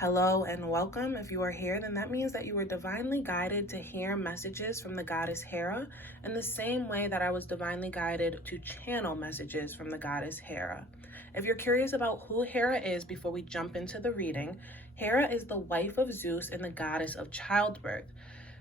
Hello and welcome. If you are here, then that means that you were divinely guided to hear messages from the goddess Hera in the same way that I was divinely guided to channel messages from the goddess Hera. If you're curious about who Hera is before we jump into the reading, Hera is the wife of Zeus and the goddess of childbirth.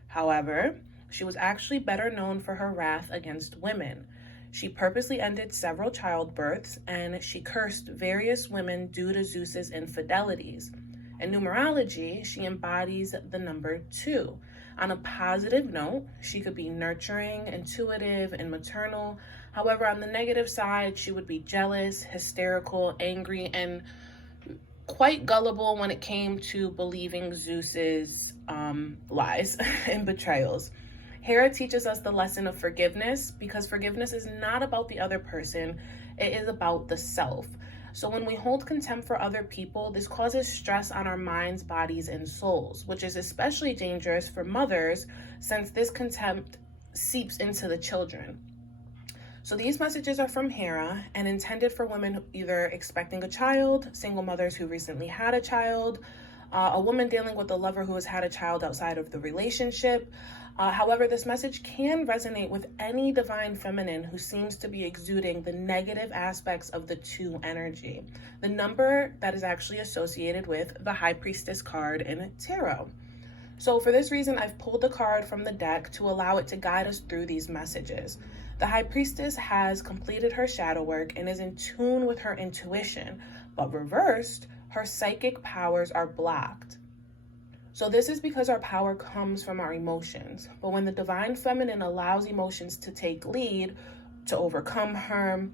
However, she was actually better known for her wrath against women. She purposely ended several childbirths and she cursed various women due to Zeus's infidelities. In numerology, she embodies the number 2. On a positive note, she could be nurturing, intuitive, and maternal. However, on the negative side, she would be jealous, hysterical, angry, and quite gullible when it came to believing Zeus's lies and betrayals. Hera teaches us the lesson of forgiveness because forgiveness is not about the other person, it is about the self. So when we hold contempt for other people, this causes stress on our minds, bodies, and souls, which is especially dangerous for mothers since this contempt seeps into the children. So these messages are from Hera and intended for women either expecting a child, single mothers who recently had a child, a woman dealing with a lover who has had a child outside of the relationship. However, this message can resonate with any divine feminine who seems to be exuding the negative aspects of the 2 energy, the number that is actually associated with the High Priestess card in tarot. So for this reason, I've pulled the card from the deck to allow it to guide us through these messages. The High Priestess has completed her shadow work and is in tune with her intuition, but reversed, her psychic powers are blocked. So this is because our power comes from our emotions. But when the divine feminine allows emotions to take lead, to overcome her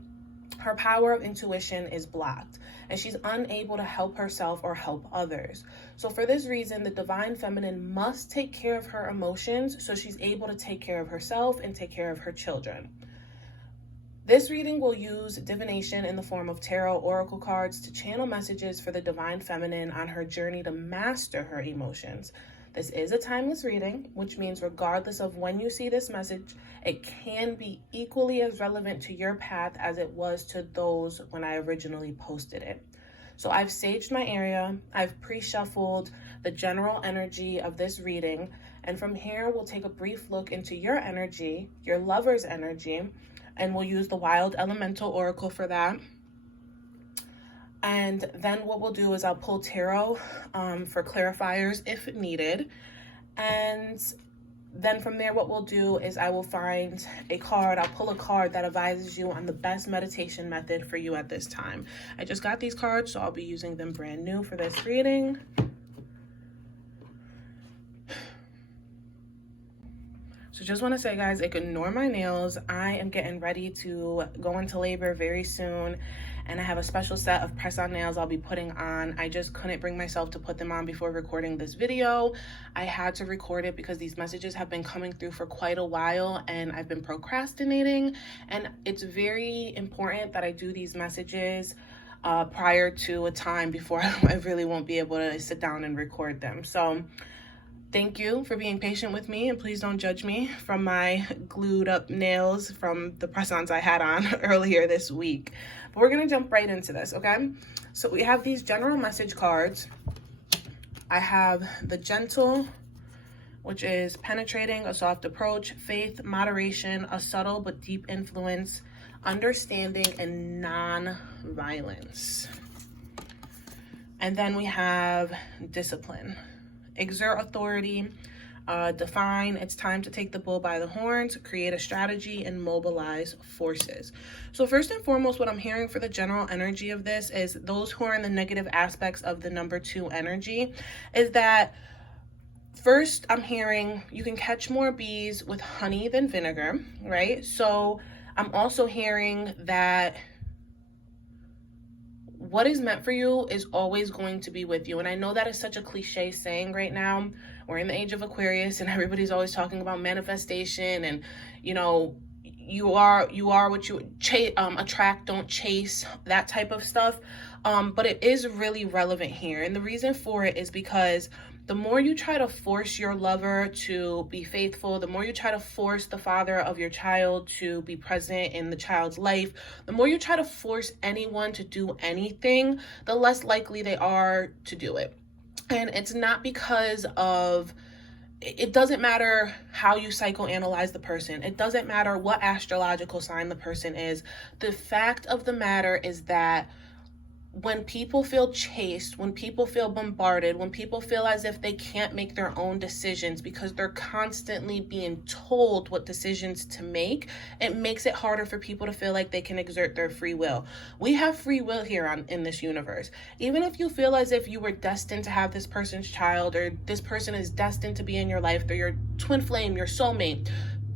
power of intuition is blocked, and she's unable to help herself or help others. So for this reason, the divine feminine must take care of her emotions so she's able to take care of herself and take care of her children. This reading will use divination in the form of tarot oracle cards to channel messages for the divine feminine on her journey to master her emotions. This is a timeless reading, which means regardless of when you see this message, it can be equally as relevant to your path as it was to those when I originally posted it. So I've saged my area, I've pre-shuffled the general energy of this reading, and from here we'll take a brief look into your energy, your lover's energy, and we'll use the Wild Elemental Oracle for that. And then what we'll do is I'll pull tarot for clarifiers if needed. And then from there, what we'll do is I will find a card. I'll pull a card that advises you on the best meditation method for you at this time. I just got these cards, so I'll be using them brand new for this reading. So just want to say, guys, ignore my nails. I am getting ready to go into labor very soon, and I have a special set of press-on nails I'll be putting on. I just couldn't bring myself to put them on before recording this video. I had to record it because these messages have been coming through for quite a while, and I've been procrastinating, and it's very important that I do these messages prior to a time before I really won't be able to sit down and record them. So thank you for being patient with me, and please don't judge me from my glued up nails from the press-ons I had on earlier this week. But we're gonna jump right into this, okay? So we have these general message cards. I have the Gentle, which is penetrating, a soft approach, faith, moderation, a subtle but deep influence, understanding, and non-violence. And then we have Discipline. Exert authority, define, it's time to take the bull by the horns, create a strategy, and mobilize forces. So first and foremost, what I'm hearing for the general energy of this is those who are in the negative aspects of the number 2 energy is that first I'm hearing you can catch more bees with honey than vinegar, right? So I'm also hearing that what is meant for you is always going to be with you. And I know that is such a cliche saying right now. We're in the age of Aquarius and everybody's always talking about manifestation and, you know, you are what you attract, don't chase, that type of stuff. But it is really relevant here. And the reason for it is because the more you try to force your lover to be faithful, the more you try to force the father of your child to be present in the child's life, the more you try to force anyone to do anything, the less likely they are to do it. And it's not because of, it doesn't matter how you psychoanalyze the person. It doesn't matter what astrological sign the person is. The fact of the matter is that when people feel chased, when people feel bombarded, when people feel as if they can't make their own decisions because they're constantly being told what decisions to make, it makes it harder for people to feel like they can exert their free will. We have free will here in this universe. Even if you feel as if you were destined to have this person's child, or this person is destined to be in your life, they're your twin flame, your soulmate,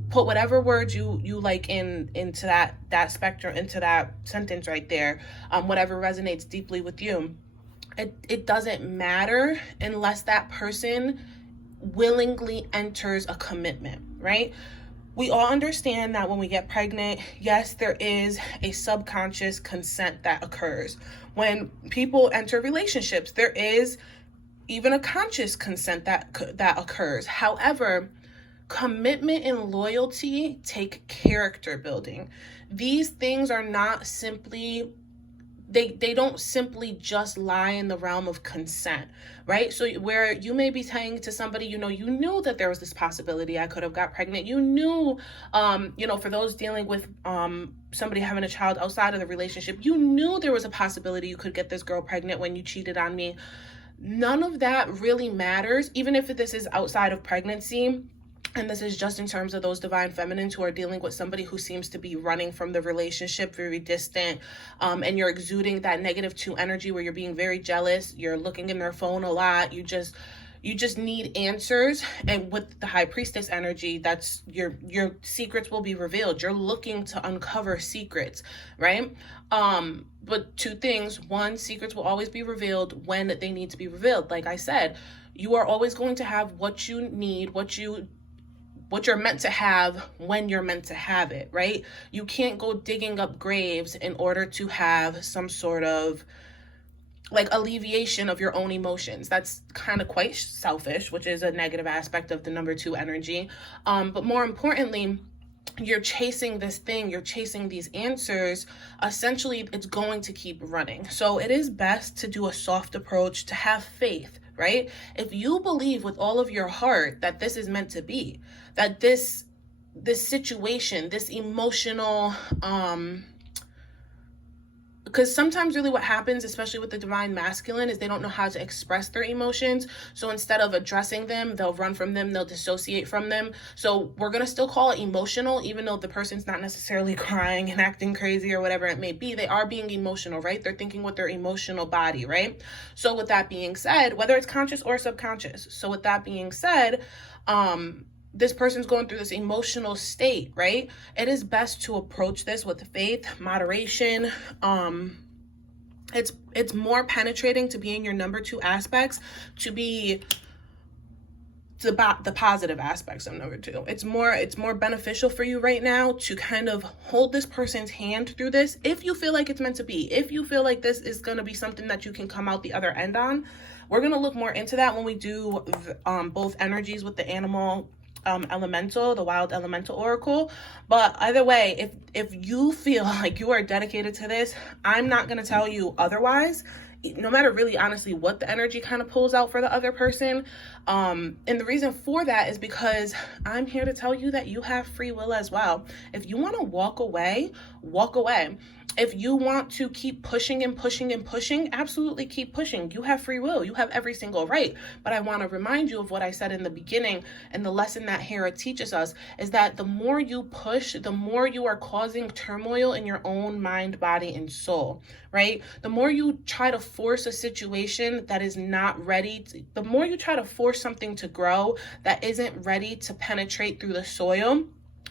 put whatever words you like into that spectrum, into that sentence right there, whatever resonates deeply with you. It doesn't matter unless that person willingly enters a commitment, right? We all understand that when we get pregnant, yes, there is a subconscious consent that occurs. When people enter relationships, there is even a conscious consent that occurs. However, commitment and loyalty take character building. These things are not simply, they don't simply just lie in the realm of consent, right? So where you may be saying to somebody, you knew that there was this possibility I could have got pregnant. You knew, for those dealing with somebody having a child outside of the relationship, you knew there was a possibility you could get this girl pregnant when you cheated on me. None of that really matters, even if this is outside of pregnancy. And this is just in terms of those divine feminines who are dealing with somebody who seems to be running from the relationship, very distant, and you're exuding that -2 energy where you're being very jealous, you're looking in their phone a lot, you just need answers. And with the high priestess energy, that's your secrets will be revealed. You're looking to uncover secrets, right? But two things. One, secrets will always be revealed when they need to be revealed. Like I said, you are always going to have what you need, what you're meant to have when you're meant to have it, right? You can't go digging up graves in order to have some sort of like alleviation of your own emotions. That's kind of quite selfish, which is a negative aspect of the number 2 energy. But more importantly, you're chasing this thing, you're chasing these answers. Essentially, it's going to keep running. So it is best to do a soft approach, to have faith, right? If you believe with all of your heart that this is meant to be, that this situation, this emotional, because sometimes really what happens, especially with the divine masculine, is they don't know how to express their emotions. So instead of addressing them, they'll run from them, they'll dissociate from them. So we're going to still call it emotional, even though the person's not necessarily crying and acting crazy or whatever it may be. They are being emotional, right? They're thinking with their emotional body, right? So with that being said, whether it's conscious or subconscious. So with that being said, this person's going through this emotional state, right? It is best to approach this with faith, moderation. It's more penetrating to be in your number 2 aspects, to be the positive aspects of number 2. It's more beneficial for you right now to kind of hold this person's hand through this. If you feel like it's meant to be, if you feel like this is going to be something that you can come out the other end on, we're going to look more into that when we do both energies with the animal elemental, the wild elemental oracle. But either way, if you feel like you are dedicated to this, I'm not going to tell you otherwise, no matter really honestly what the energy kind of pulls out for the other person. And the reason for that is because I'm here to tell you that you have free will as well. If you want to walk away, walk away. If you want to keep pushing and pushing and pushing, absolutely keep pushing. You have free will. You have every single right. But I want to remind you of what I said in the beginning, and the lesson that Hera teaches us is that the more you push, the more you are causing turmoil in your own mind, body, and soul, right? The more you try to force a situation that is not ready, the more you try to force something to grow that isn't ready to penetrate through the soil,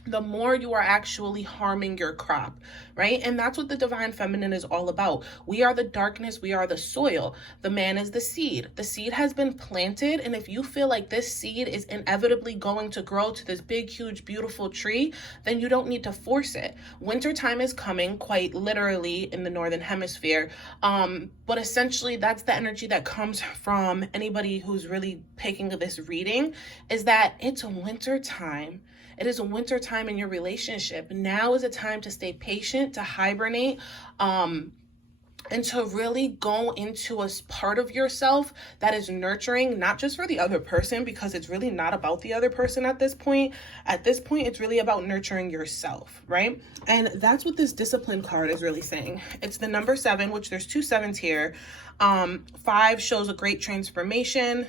the more you are actually harming your crop, right? And that's what the divine feminine is all about. We are the darkness, we are the soil. The man is the seed. The seed has been planted, and if you feel like this seed is inevitably going to grow to this big, huge, beautiful tree, then you don't need to force it. Wintertime is coming, quite literally, in the northern hemisphere. But essentially, that's the energy that comes from anybody who's really taking this reading, is that it's winter time. It is a winter time in your relationship. Now is a time to stay patient, to hibernate, and and to really go into a part of yourself that is nurturing, not just for the other person, because it's really not about the other person at this point. At this point, it's really about nurturing yourself, right? And that's what this discipline card is really saying. It's the number 7, which there's 2 7s here. 5 shows a great transformation.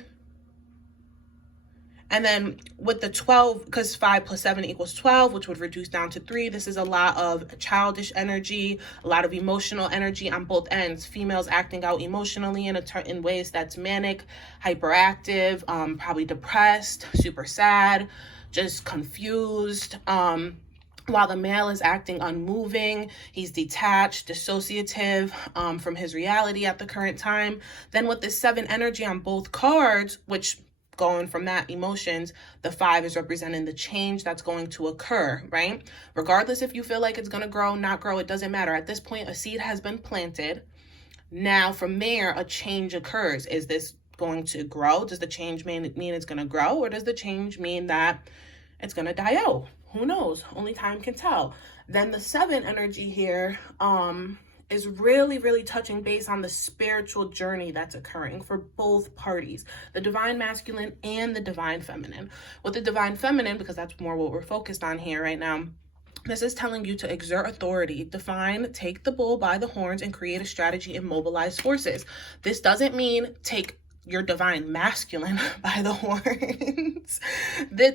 And then with the 12, because 5 plus 7 equals 12, which would reduce down to 3, this is a lot of childish energy, a lot of emotional energy on both ends. Females acting out emotionally in ways that's manic, hyperactive, probably depressed, super sad, just confused. While the male is acting unmoving, he's detached, dissociative from his reality at the current time. Then with the 7 energy on both cards, which going from that emotions, the 5 is representing the change that's going to occur, right? Regardless if you feel like it's going to grow, not grow, it doesn't matter. At this point, a seed has been planted. Now from there, a change occurs. Is this going to grow? Does the change mean it's going to grow, or does the change mean that it's going to die out? Who knows? Only time can tell. Then the 7 energy here, is really, really touching base on the spiritual journey that's occurring for both parties, the divine masculine and the divine feminine. With the divine feminine, because that's more what we're focused on here right now, this is telling you to exert authority, define, take the bull by the horns, and create a strategy and mobilize forces. This doesn't mean take your divine masculine by the horns.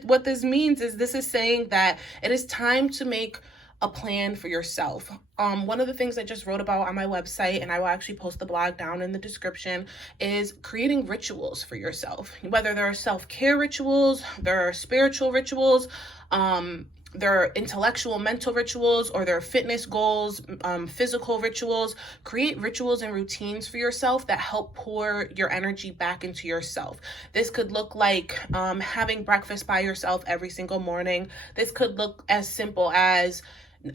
What this means is this is saying that it is time to make a plan for yourself. One of the things I just wrote about on my website, and I will actually post the blog down in the description, is creating rituals for yourself. Whether there are self-care rituals, there are spiritual rituals, there are intellectual, mental rituals, or there are fitness goals, physical rituals. Create rituals and routines for yourself that help pour your energy back into yourself. This could look like having breakfast by yourself every single morning. This could look as simple as,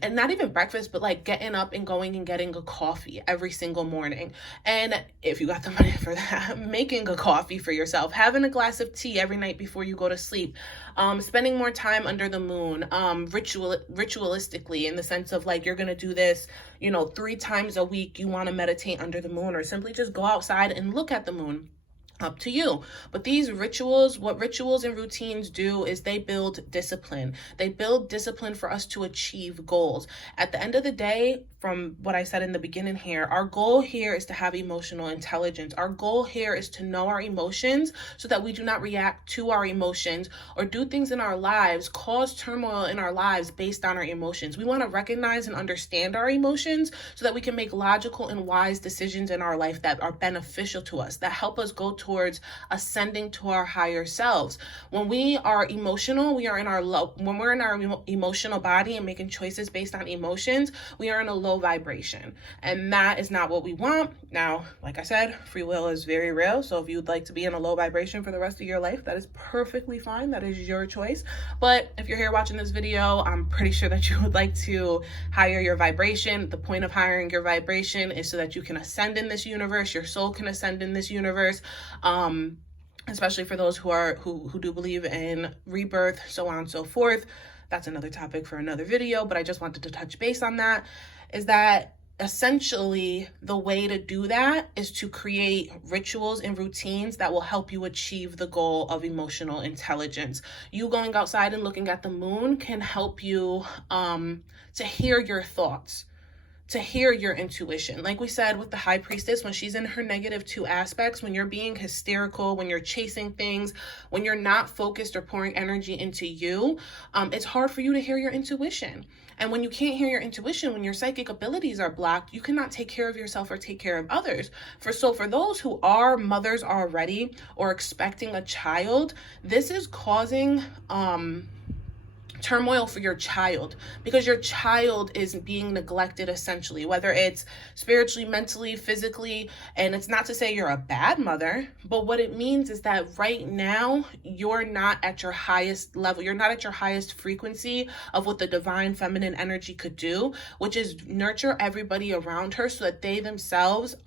and not even breakfast, but like getting up and going and getting a coffee every single morning. And if you got the money for that, making a coffee for yourself, having a glass of tea every night before you go to sleep, spending more time under the moon, ritualistically, in the sense of like, you're going to do this, 3 times a week, you want to meditate under the moon, or simply just go outside and look at the moon. Up to you. But these rituals, what rituals and routines do is they build discipline. They build discipline for us to achieve goals. At the end of the day, from what I said in the beginning here, our goal here is to have emotional intelligence. Our goal here is to know our emotions so that we do not react to our emotions or do things in our lives, cause turmoil in our lives based on our emotions. We want to recognize and understand our emotions so that we can make logical and wise decisions in our life that are beneficial to us, that help us go towards ascending to our higher selves. When we are emotional, when we're in our emotional body and making choices based on emotions, we are in a low vibration, and that is not what we want. Now, like I said, free will is very real, so if you would like to be in a low vibration for the rest of your life, that is perfectly fine. That is your choice. But if you're here watching this video, I'm pretty sure that you would like to higher your vibration. The point of hiring your vibration is so that you can ascend in this universe, your soul can ascend in this universe, especially for those who do believe in rebirth, so on and so forth. That's another topic for another video, but I just wanted to touch base on that, is that essentially the way to do that is to create rituals and routines that will help you achieve the goal of emotional intelligence. You going outside and looking at the moon can help you to hear your thoughts, to hear your intuition. Like we said with the high priestess, when she's in her -2 aspects, when you're being hysterical, when you're chasing things, when you're not focused or pouring energy into you, it's hard for you to hear your intuition. And when you can't hear your intuition, when your psychic abilities are blocked, you cannot take care of yourself or take care of others. For those who are mothers already or expecting a child, this is causing turmoil for your child, because your child is being neglected, essentially, whether it's spiritually, mentally, physically. And it's not to say you're a bad mother, but what it means is that right now you're not at your highest level, you're not at your highest frequency of what the divine feminine energy could do, which is nurture everybody around her so that they themselves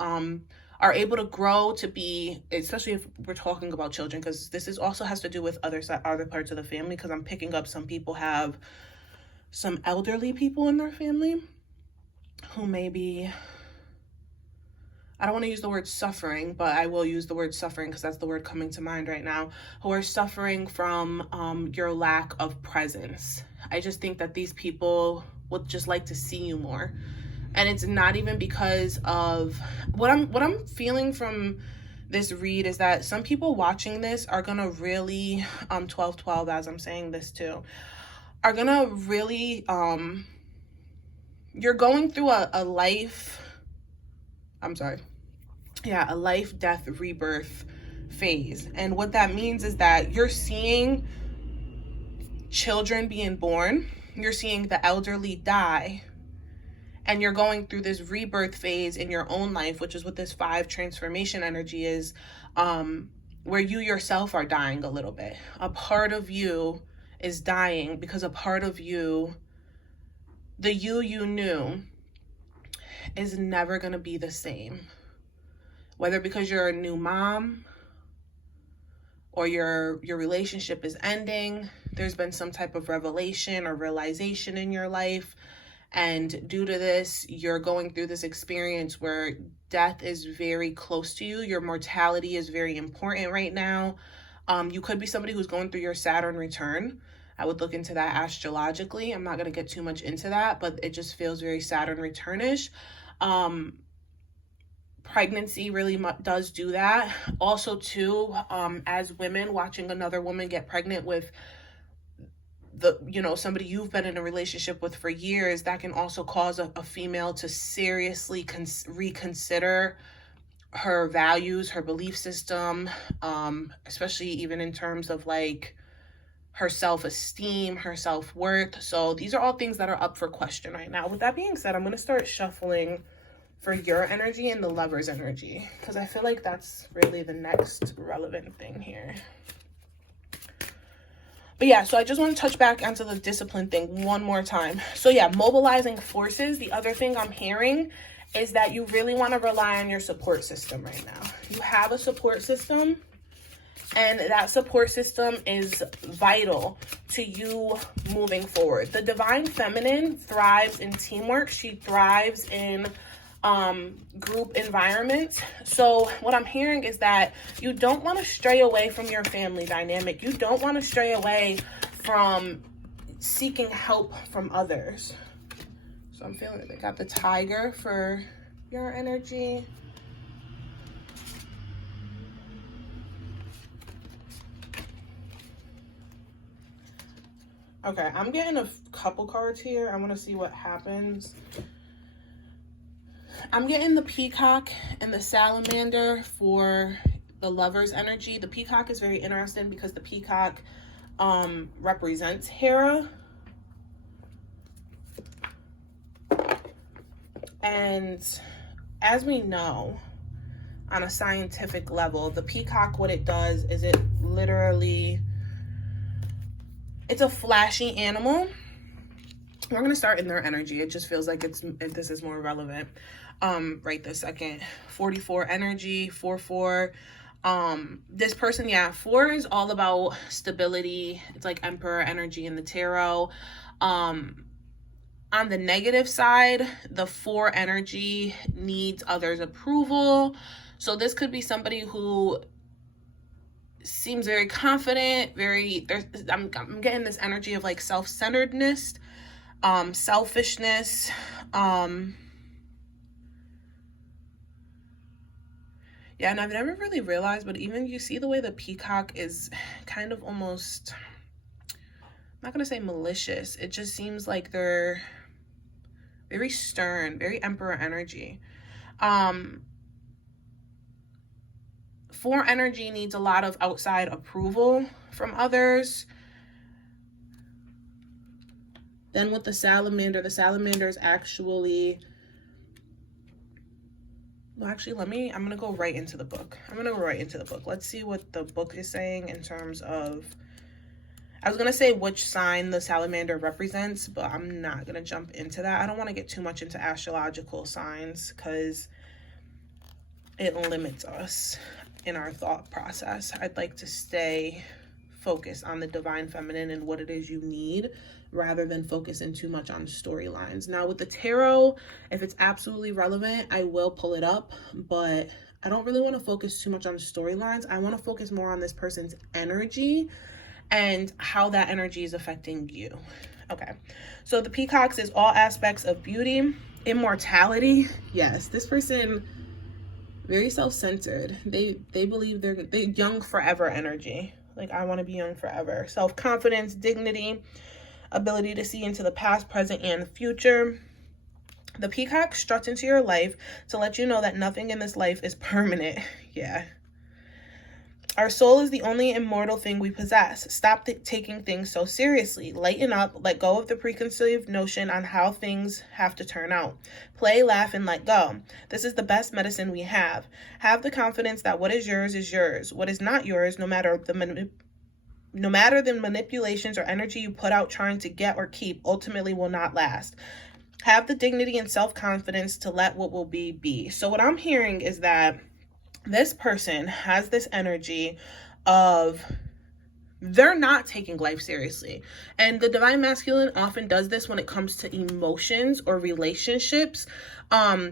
are able to grow to be, especially if we're talking about children, because this is also has to do with other parts of the family, because I'm picking up some people have some elderly people in their family who may be I don't want to use the word suffering, but I will use the word suffering because that's the word coming to mind right now, who are suffering from your lack of presence. I just think that these people would just like to see you more. And it's not even because of what I'm feeling from this read is that some people watching this are gonna really 12 as I'm saying this too, are gonna really you're going through a life, a life, death, rebirth phase. And what that means is that you're seeing children being born, you're seeing the elderly die, and you're going through this rebirth phase in your own life, which is what this 5 transformation energy is, where you yourself are dying a little bit. A part of you is dying because a part of you, the you knew, is never going to be the same. Whether because you're a new mom or your relationship is ending, there's been some type of revelation or realization in your life. And due to this, you're going through this experience where death is very close to you. Your mortality is very important right now. You could be somebody who's going through your Saturn return. I would look into that astrologically. I'm not going to get too much into that, but it just feels very Saturn returnish. Pregnancy really does do that. Also, too, as women, watching another woman get pregnant with somebody you've been in a relationship with for years, that can also cause a female to seriously reconsider her values, her belief system, especially even in terms of like her self-esteem, her self-worth. So these are all things that are up for question right now. With that being said, I'm going to start shuffling for your energy and the lover's energy, because I feel like that's really the next relevant thing here. But yeah, so I just want to touch back onto the discipline thing one more time. So yeah, mobilizing forces. The other thing I'm hearing is that you really want to rely on your support system right now. You have a support system, and that support system is vital to you moving forward. The divine feminine thrives in teamwork. She thrives in group environments. So what I'm hearing is that you don't want to stray away from your family dynamic. You don't want to stray away from seeking help from others. So I'm feeling I got the tiger for your energy. Okay, I'm getting a couple cards here. I want to see what happens. I'm getting the peacock and the salamander for the lover's energy. The peacock is very interesting because the peacock represents Hera. And as we know, on a scientific level, the peacock, what it does is it literally, it's a flashy animal. We're going to start in their energy. It just feels like this is more relevant right this second. 44 energy, 4-4. This person, 4 is all about stability. It's like Emperor energy in the tarot. On the negative side, the 4 energy needs others' approval. So this could be somebody who seems very confident, I'm getting this energy of like self-centeredness, selfishness, and I've never really realized, but even you see the way the peacock is kind of almost, I'm not gonna say malicious, it just seems like they're very stern, very Emperor energy. 4 energy needs a lot of outside approval from others. Then with the salamander is actually, well, actually, I'm gonna go right into the book. Let's see what the book is saying in terms of, I was gonna say which sign the salamander represents, but I'm not gonna jump into that. I don't want to get too much into astrological signs because it limits us in our thought process. I'd like to stay focus on the divine feminine and what it is you need, rather than focusing too much on storylines. Now with the tarot, if it's absolutely relevant, I will pull it up, but I don't really want to focus too much on storylines. I want to focus more on this person's energy and how that energy is affecting you. Okay, so the peacocks is all aspects of beauty, immortality. Yes, this person, very self-centered. They believe they're young forever energy. Like, I want to be young forever. Self-confidence, dignity, ability to see into the past, present, and future. The peacock struts into your life to let you know that nothing in this life is permanent. Yeah. Our soul is the only immortal thing we possess. Stop taking things so seriously. Lighten up, let go of the preconceived notion on how things have to turn out. Play, laugh, and let go. This is the best medicine we have. Have the confidence that what is yours is yours. What is not yours, no matter the manipulations or energy you put out trying to get or keep, ultimately will not last. Have the dignity and self-confidence to let what will be. So what I'm hearing is that this person has this energy of they're not taking life seriously. And the divine masculine often does this when it comes to emotions or relationships.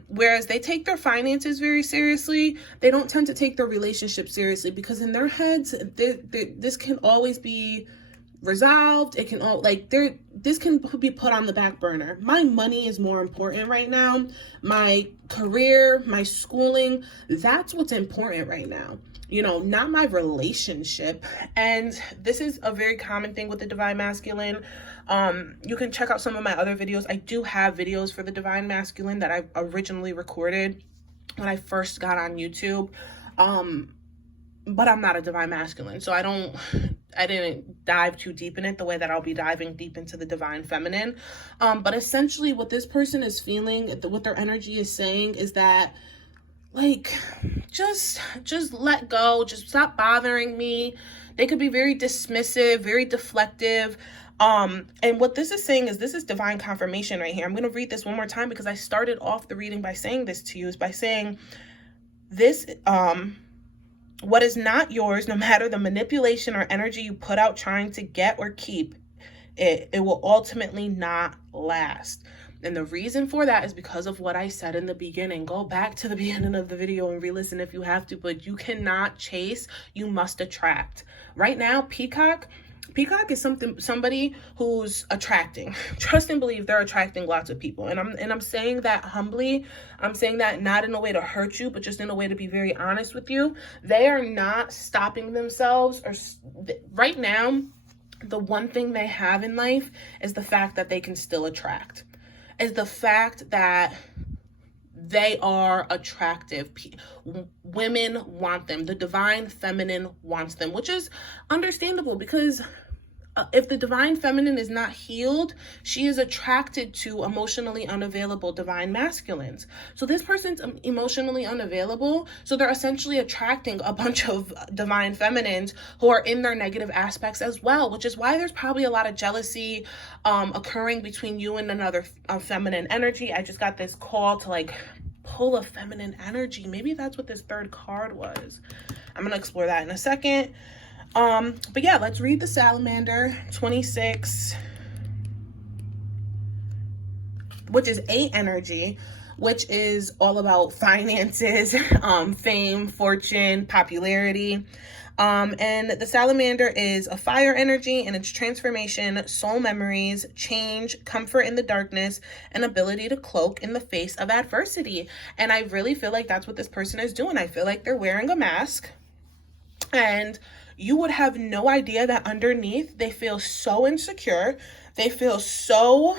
Whereas they take their finances very seriously, they don't tend to take their relationship seriously, because in their heads, this can always be resolved. It can all this can be put on the back burner. My money is more important right now. My career, my schooling, that's what's important right now. You know, not my relationship. And this is a very common thing with the divine masculine. You can check out some of my other videos. I do have videos for the divine masculine that I originally recorded when I first got on YouTube. But I'm not a divine masculine, so I didn't dive too deep in it the way that I'll be diving deep into the divine feminine. But essentially what this person is feeling, what their energy is saying, is that, like, just let go, just stop bothering me. They could be very dismissive, very deflective. And what this is saying is, this is divine confirmation right here. I'm going to read this one more time, because I started off the reading by saying this to you, is by saying this, what is not yours, no matter the manipulation or energy you put out trying to get or keep, it will ultimately not last. And the reason for that is because of what I said in the beginning. Go back to the beginning of the video and re-listen if you have to, but you cannot chase, you must attract. Right now, peacock is somebody who's attracting. Trust and believe they're attracting lots of people. And I'm saying that humbly. I'm saying that not in a way to hurt you, but just in a way to be very honest with you. They are not stopping themselves. Right now, the one thing they have in life is the fact that they can still attract. Is the fact that they are attractive. Women want them. The divine feminine wants them, which is understandable, because if the divine feminine is not healed, she is attracted to emotionally unavailable divine masculines. So this person's emotionally unavailable, so they're essentially attracting a bunch of divine feminines who are in their negative aspects as well, which is why there's probably a lot of jealousy occurring between you and another feminine energy. I just got this call to, like, pull a feminine energy. Maybe that's what this third card was. I'm gonna explore that in a second. But yeah, let's read the salamander 26, which is 8 energy, which is all about finances, fame, fortune, popularity. And the salamander is a fire energy, and it's transformation, soul memories, change, comfort in the darkness, and ability to cloak in the face of adversity. And I really feel like that's what this person is doing. I feel like they're wearing a mask, and you would have no idea that underneath they feel so insecure. They feel so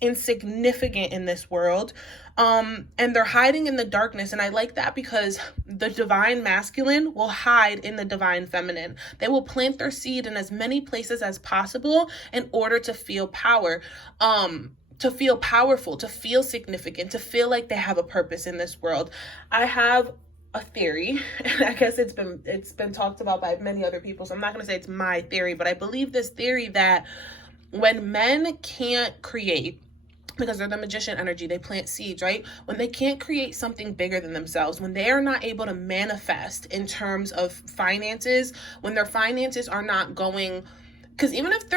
insignificant in this world. And they're hiding in the darkness. And I like that, because the divine masculine will hide in the divine feminine. They will plant their seed in as many places as possible in order to feel power, to feel powerful, to feel significant, to feel like they have a purpose in this world. I have a theory, and I guess it's been talked about by many other people, so I'm not going to say it's my theory, but I believe this theory that when men can't create, because they're the magician energy. They plant seeds, right? When they can't create something bigger than themselves, when they are not able to manifest in terms of finances, when their finances are not going, because even if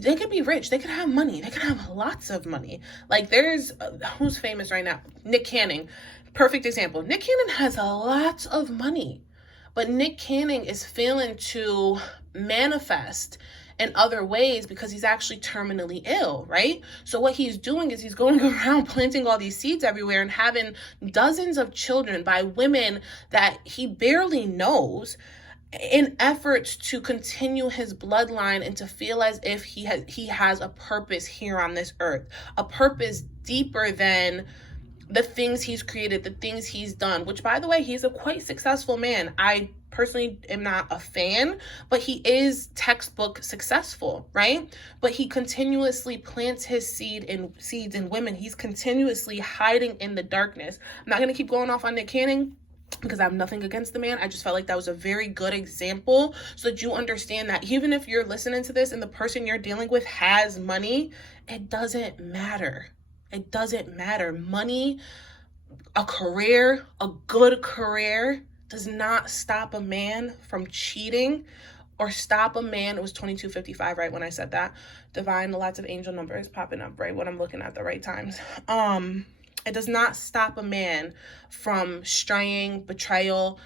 they could be rich, they could have money, they could have lots of money. Like there's, who's famous right now? Nick Cannon. Perfect example. Nick Cannon has a lot of money, but Nick Cannon is failing to manifest in other ways because he's actually terminally ill, right? So what he's doing is he's going around planting all these seeds everywhere and having dozens of children by women that he barely knows, in efforts to continue his bloodline and to feel as if he has a purpose here on this earth, a purpose deeper than the things he's created, the things he's done, which by the way, he's a quite successful man. I personally am not a fan, but he is textbook successful, right? But he continuously plants his seeds in women. He's continuously hiding in the darkness. I'm not going to keep going off on Nick Cannon because I have nothing against the man. I just felt like that was a very good example so that you understand that even if you're listening to this and the person you're dealing with has money, it doesn't matter. It doesn't matter. Money, a career, a good career does not stop a man from cheating or stop a man. It was 22:55, right, when I said that. Divine, lots of angel numbers popping up, right, when I'm looking at the right times. It does not stop a man from straying, betrayal.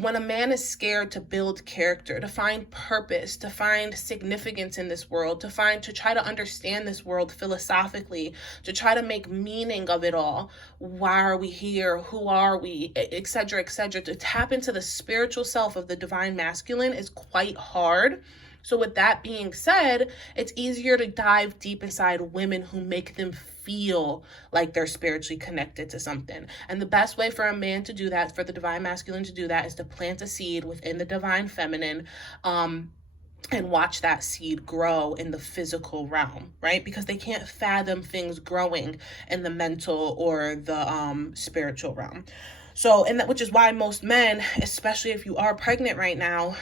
When a man is scared to build character, to find purpose, to find significance in this world, to try to understand this world philosophically, to try to make meaning of it all. Why are we here? Who are we? Etc., etc. To tap into the spiritual self of the divine masculine is quite hard. So with that being said, it's easier to dive deep inside women who make them feel like they're spiritually connected to something. And the best way for a man to do that, for the divine masculine to do that, is to plant a seed within the divine feminine, and watch that seed grow in the physical realm, right? Because they can't fathom things growing in the mental or the spiritual realm. So, and that, which is why most men, especially if you are pregnant right now,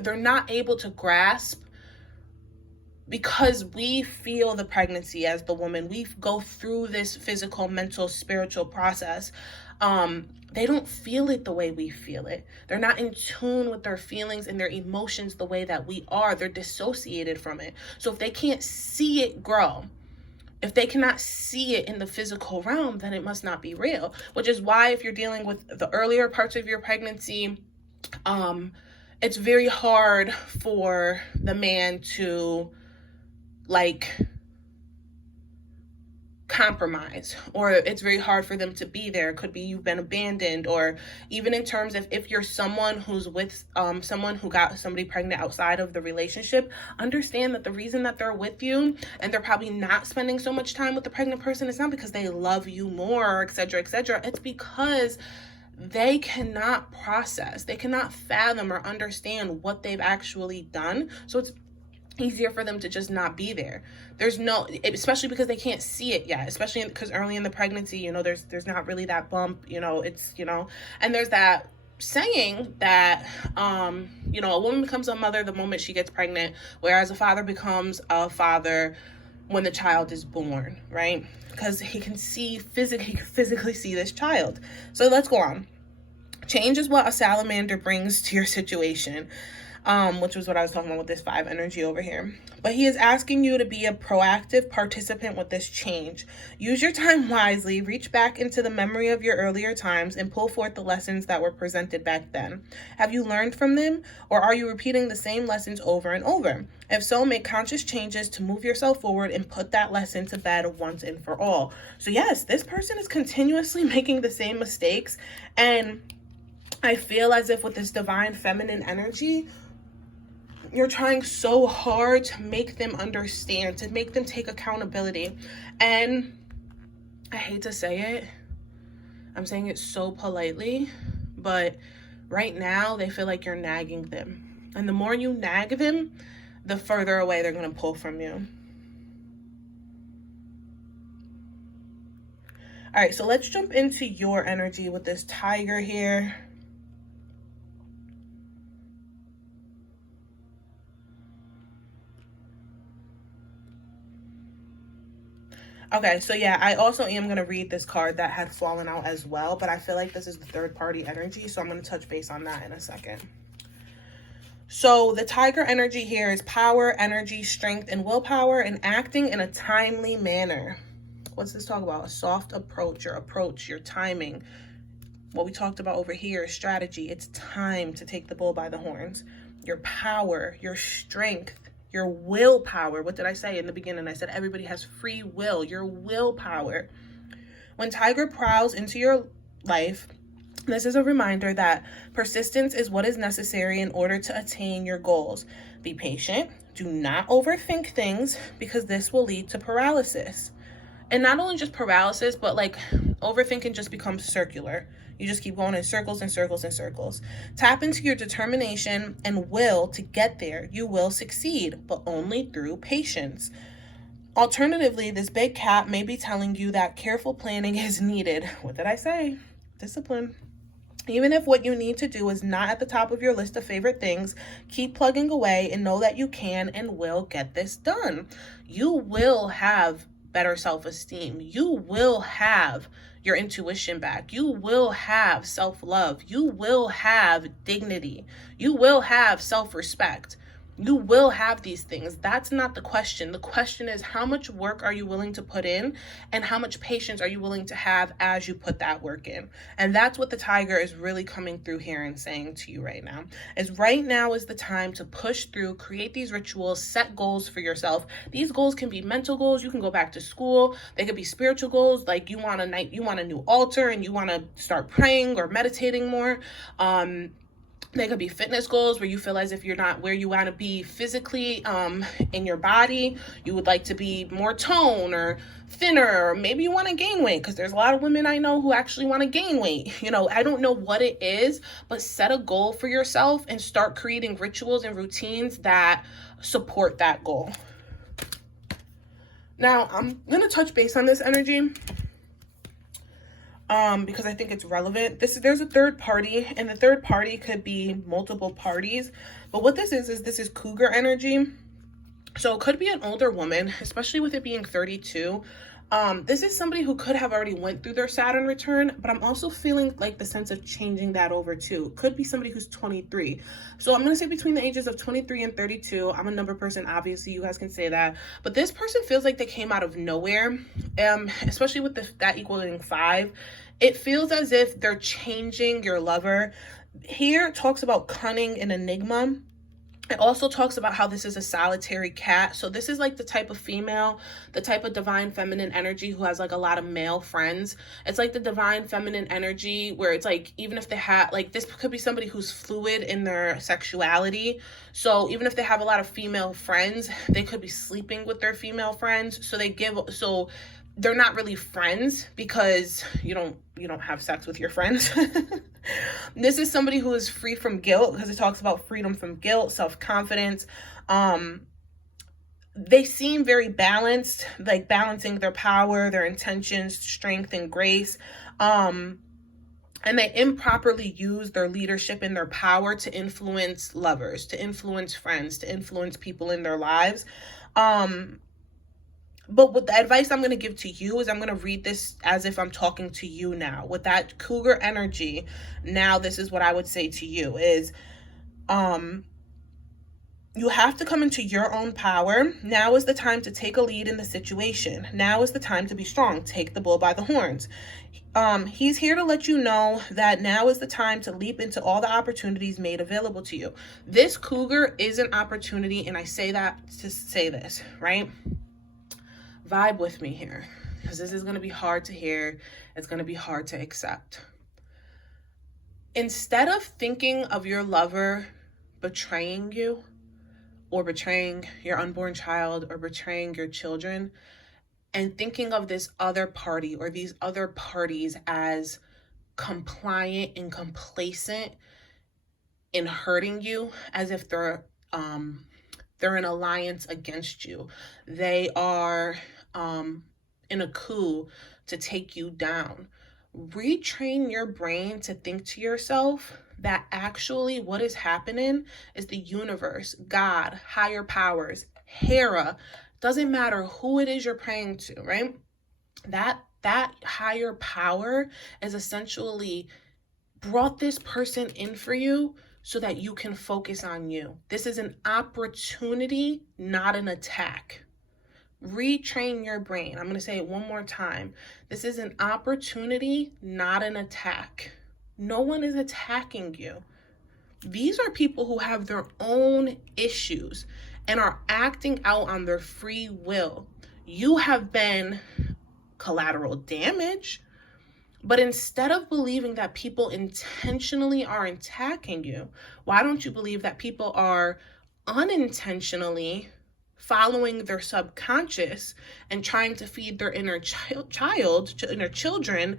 they're not able to grasp, because we feel the pregnancy as the woman. We go through this physical, mental, spiritual process. They don't feel it the way we feel it. They're not in tune with their feelings and their emotions the way that we are. They're dissociated from it. So if they can't see it grow, if they cannot see it in the physical realm, then it must not be real. Which is why if you're dealing with the earlier parts of your pregnancy, it's very hard for the man to compromise, or it's very hard for them to be there. It could be you've been abandoned, or even in terms of if you're someone who's with someone who got somebody pregnant outside of the relationship, understand that the reason that they're with you and they're probably not spending so much time with the pregnant person is not because they love you more, etc., etc. It's because they cannot process, they cannot fathom or understand what they've actually done. So it's easier for them to just not be there. There's no, especially because they can't see it yet, especially because early in the pregnancy, there's not really that bump, and there's that saying that, a woman becomes a mother the moment she gets pregnant, whereas a father becomes a father when the child is born, right? Because he can physically see this child. So let's go on. Change is what a salamander brings to your situation. Which was what I was talking about with this 5 energy over here. But he is asking you to be a proactive participant with this change. Use your time wisely, reach back into the memory of your earlier times, and pull forth the lessons that were presented back then. Have you learned from them, or are you repeating the same lessons over and over? If so, make conscious changes to move yourself forward and put that lesson to bed once and for all. So yes, this person is continuously making the same mistakes, and I feel as if with this divine feminine energy, you're trying so hard to make them understand, to make them take accountability. And I hate to say it, I'm saying it so politely, but right now they feel like you're nagging them. And the more you nag them, the further away they're going to pull from you. All right, so let's jump into your energy with this tiger here. Okay, so yeah, I also am going to read this card that had fallen out as well, but I feel like this is the third party energy, so I'm going to touch base on that in a second. So the tiger energy here is power, energy, strength, and willpower, and acting in a timely manner. What's this talk about? A soft approach, your timing. What we talked about over here is strategy. It's time to take the bull by the horns. Your power, your strength, your willpower. What did I say in the beginning? I said everybody has free will, your willpower. When Tiger prowls into your life, this is a reminder that persistence is what is necessary in order to attain your goals. Be patient. Do not overthink things because this will lead to paralysis. And not only just paralysis, but like overthinking just becomes circular. You just keep going in circles and circles and circles. Tap into your determination and will to get there. You will succeed, but only through patience. Alternatively, this big cat may be telling you that careful planning is needed. What did I say? Discipline. Even if what you need to do is not at the top of your list of favorite things, keep plugging away and know that you can and will get this done. You will have better self-esteem. You will have your intuition back. You will have self-love. You will have dignity. You will have self-respect. You will have these things. That's not the question. The question is, how much work are you willing to put in, and how much patience are you willing to have as you put that work in? And that's what the tiger is really coming through here and saying to you right now, is right now is the time to push through, create these rituals, set goals for yourself. These goals can be mental goals. You can go back to school. They could be spiritual goals, like you want a new altar and you want to start praying or meditating more. They could be fitness goals where you feel as if you're not where you want to be physically in your body. You would like to be more toned or thinner, or maybe you want to gain weight, because there's a lot of women I know who actually want to gain weight. I don't know what it is, but set a goal for yourself and start creating rituals and routines that support that goal. Now, I'm going to touch base on this energy because I think it's relevant. There's a third party, and the third party could be multiple parties. But what this is this is cougar energy. So it could be an older woman, especially with it being 32. This is somebody who could have already went through their Saturn return, but I'm also feeling like the sense of changing that over too. Could be somebody who's 23. So I'm going to say between the ages of 23 and 32. I'm a number person, obviously, you guys can say that. But this person feels like they came out of nowhere, especially with that equaling 5. It feels as if they're changing your lover. Here it talks about cunning and enigma. It also talks about how this is a solitary cat. So this is like the type of female, the type of divine feminine energy who has like a lot of male friends. It's like the divine feminine energy where it's like, even if they have, like, this could be somebody who's fluid in their sexuality. So even if they have a lot of female friends, they could be sleeping with their female friends. So they're not really friends because you don't have sex with your friends. This is somebody who is free from guilt, because it talks about freedom from guilt, self-confidence. They seem very balanced, like balancing their power, their intentions, strength, and grace. And they improperly use their leadership and their power to influence lovers, to influence friends, to influence people in their lives. But what the advice I'm going to give to you is I'm going to read this as if I'm talking to you now. With that cougar energy, now this is what I would say to you is, you have to come into your own power. Now is the time to take a lead in the situation. Now is the time to be strong. Take the bull by the horns. He's here to let you know that now is the time to leap into all the opportunities made available to you. This cougar is an opportunity, and I say that to say this, right? Vibe with me here, because this is going to be hard to hear. It's going to be hard to accept. Instead of thinking of your lover betraying you, or betraying your unborn child, or betraying your children, and thinking of this other party or these other parties as compliant and complacent in hurting you, as if they're an alliance against you. They are in a coup to take you down. Retrain your brain to think to yourself that actually what is happening is the universe, God, higher powers, Hera, doesn't matter who it is you're praying to, right? That higher power is essentially brought this person in for you so that you can focus on you. This is an opportunity, not an attack. Retrain your brain. I'm going to say it one more time. This is an opportunity, not an attack. No one is attacking you. These are people who have their own issues and are acting out on their free will. You have been collateral damage, but instead of believing that people intentionally are attacking you, why don't you believe that people are unintentionally following their subconscious and trying to feed their inner inner children,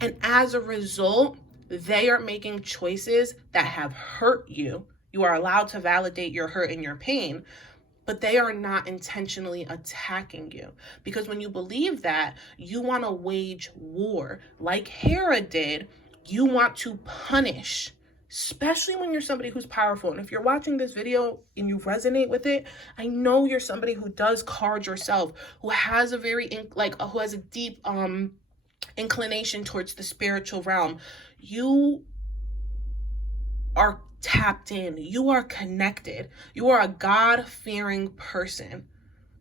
and as a result, they are making choices that have hurt you. You are allowed to validate your hurt and your pain, but they are not intentionally attacking you. Because when you believe that, you want to wage war like Hera did. You want to punish, especially when you're somebody who's powerful. And if you're watching this video and you resonate with it, I know you're somebody who does card yourself, who has a who has a deep inclination towards the spiritual realm. You are tapped in. You are connected. You are a God-fearing person.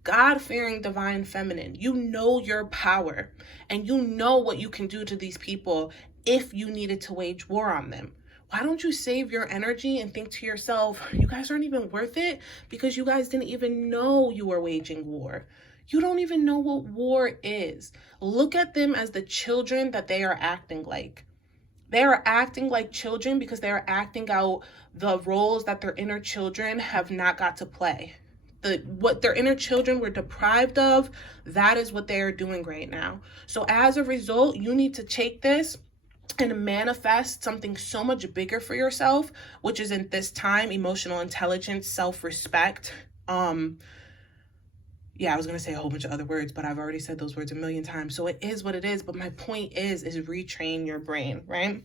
God-fearing divine feminine. You know your power, and you know what you can do to these people if you needed to wage war on them. Why don't you save your energy and think to yourself, you guys aren't even worth it because you guys didn't even know you were waging war. You don't even know what war is. Look at them as the children that they are acting like. They are acting like children because they are acting out the roles that their inner children have not got to play. What their inner children were deprived of, that is what they are doing right now. So as a result, you need to take this and manifest something so much bigger for yourself, which is in this time, emotional intelligence, self-respect. Yeah, I was going to say a whole bunch of other words, but I've already said those words a million times. So it is what it is. But my point is retrain your brain, right?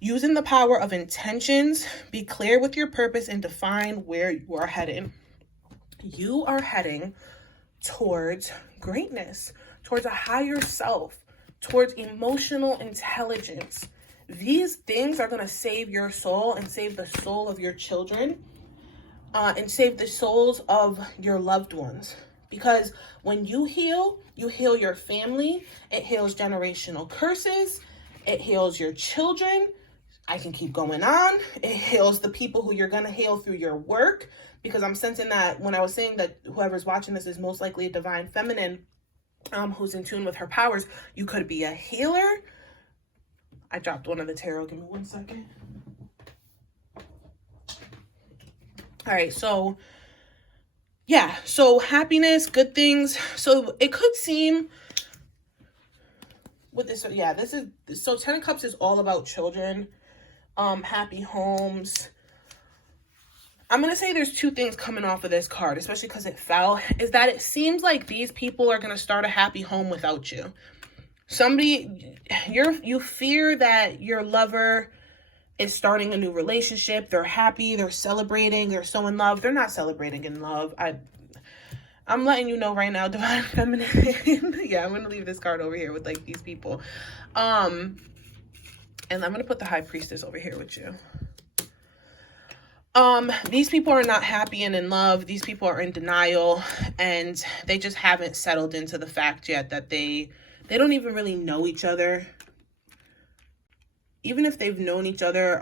Using the power of intentions, be clear with your purpose and define where you are heading. You are heading towards greatness, towards a higher self, towards emotional intelligence. These things are going to save your soul and save the soul of your children, and save the souls of your loved ones. Because when you heal your family, it heals generational curses, it heals your children. I can keep going on. It heals the people who you're going to heal through your work, because I'm sensing that when I was saying that whoever's watching this is most likely a divine feminine, who's in tune with her powers. You could be a healer. I dropped one of the tarot. Give me 1 second. All right, so yeah, so happiness, good things. So it could seem with this, yeah, so 10 of Cups is all about children, happy homes. I'm going to say there's two things coming off of this card, especially because it fell, is that it seems like these people are going to start a happy home without you. You fear that your lover is starting a new relationship. They're happy, they're celebrating, they're so in love. They're not celebrating in love. I'm letting you know right now, divine feminine. Yeah, I'm going to leave this card over here with like these people. And I'm going to put the High Priestess over here with you. These people are not happy and in love. These people are in denial, and they just haven't settled into the fact yet that they don't even really know each other. Even if they've known each other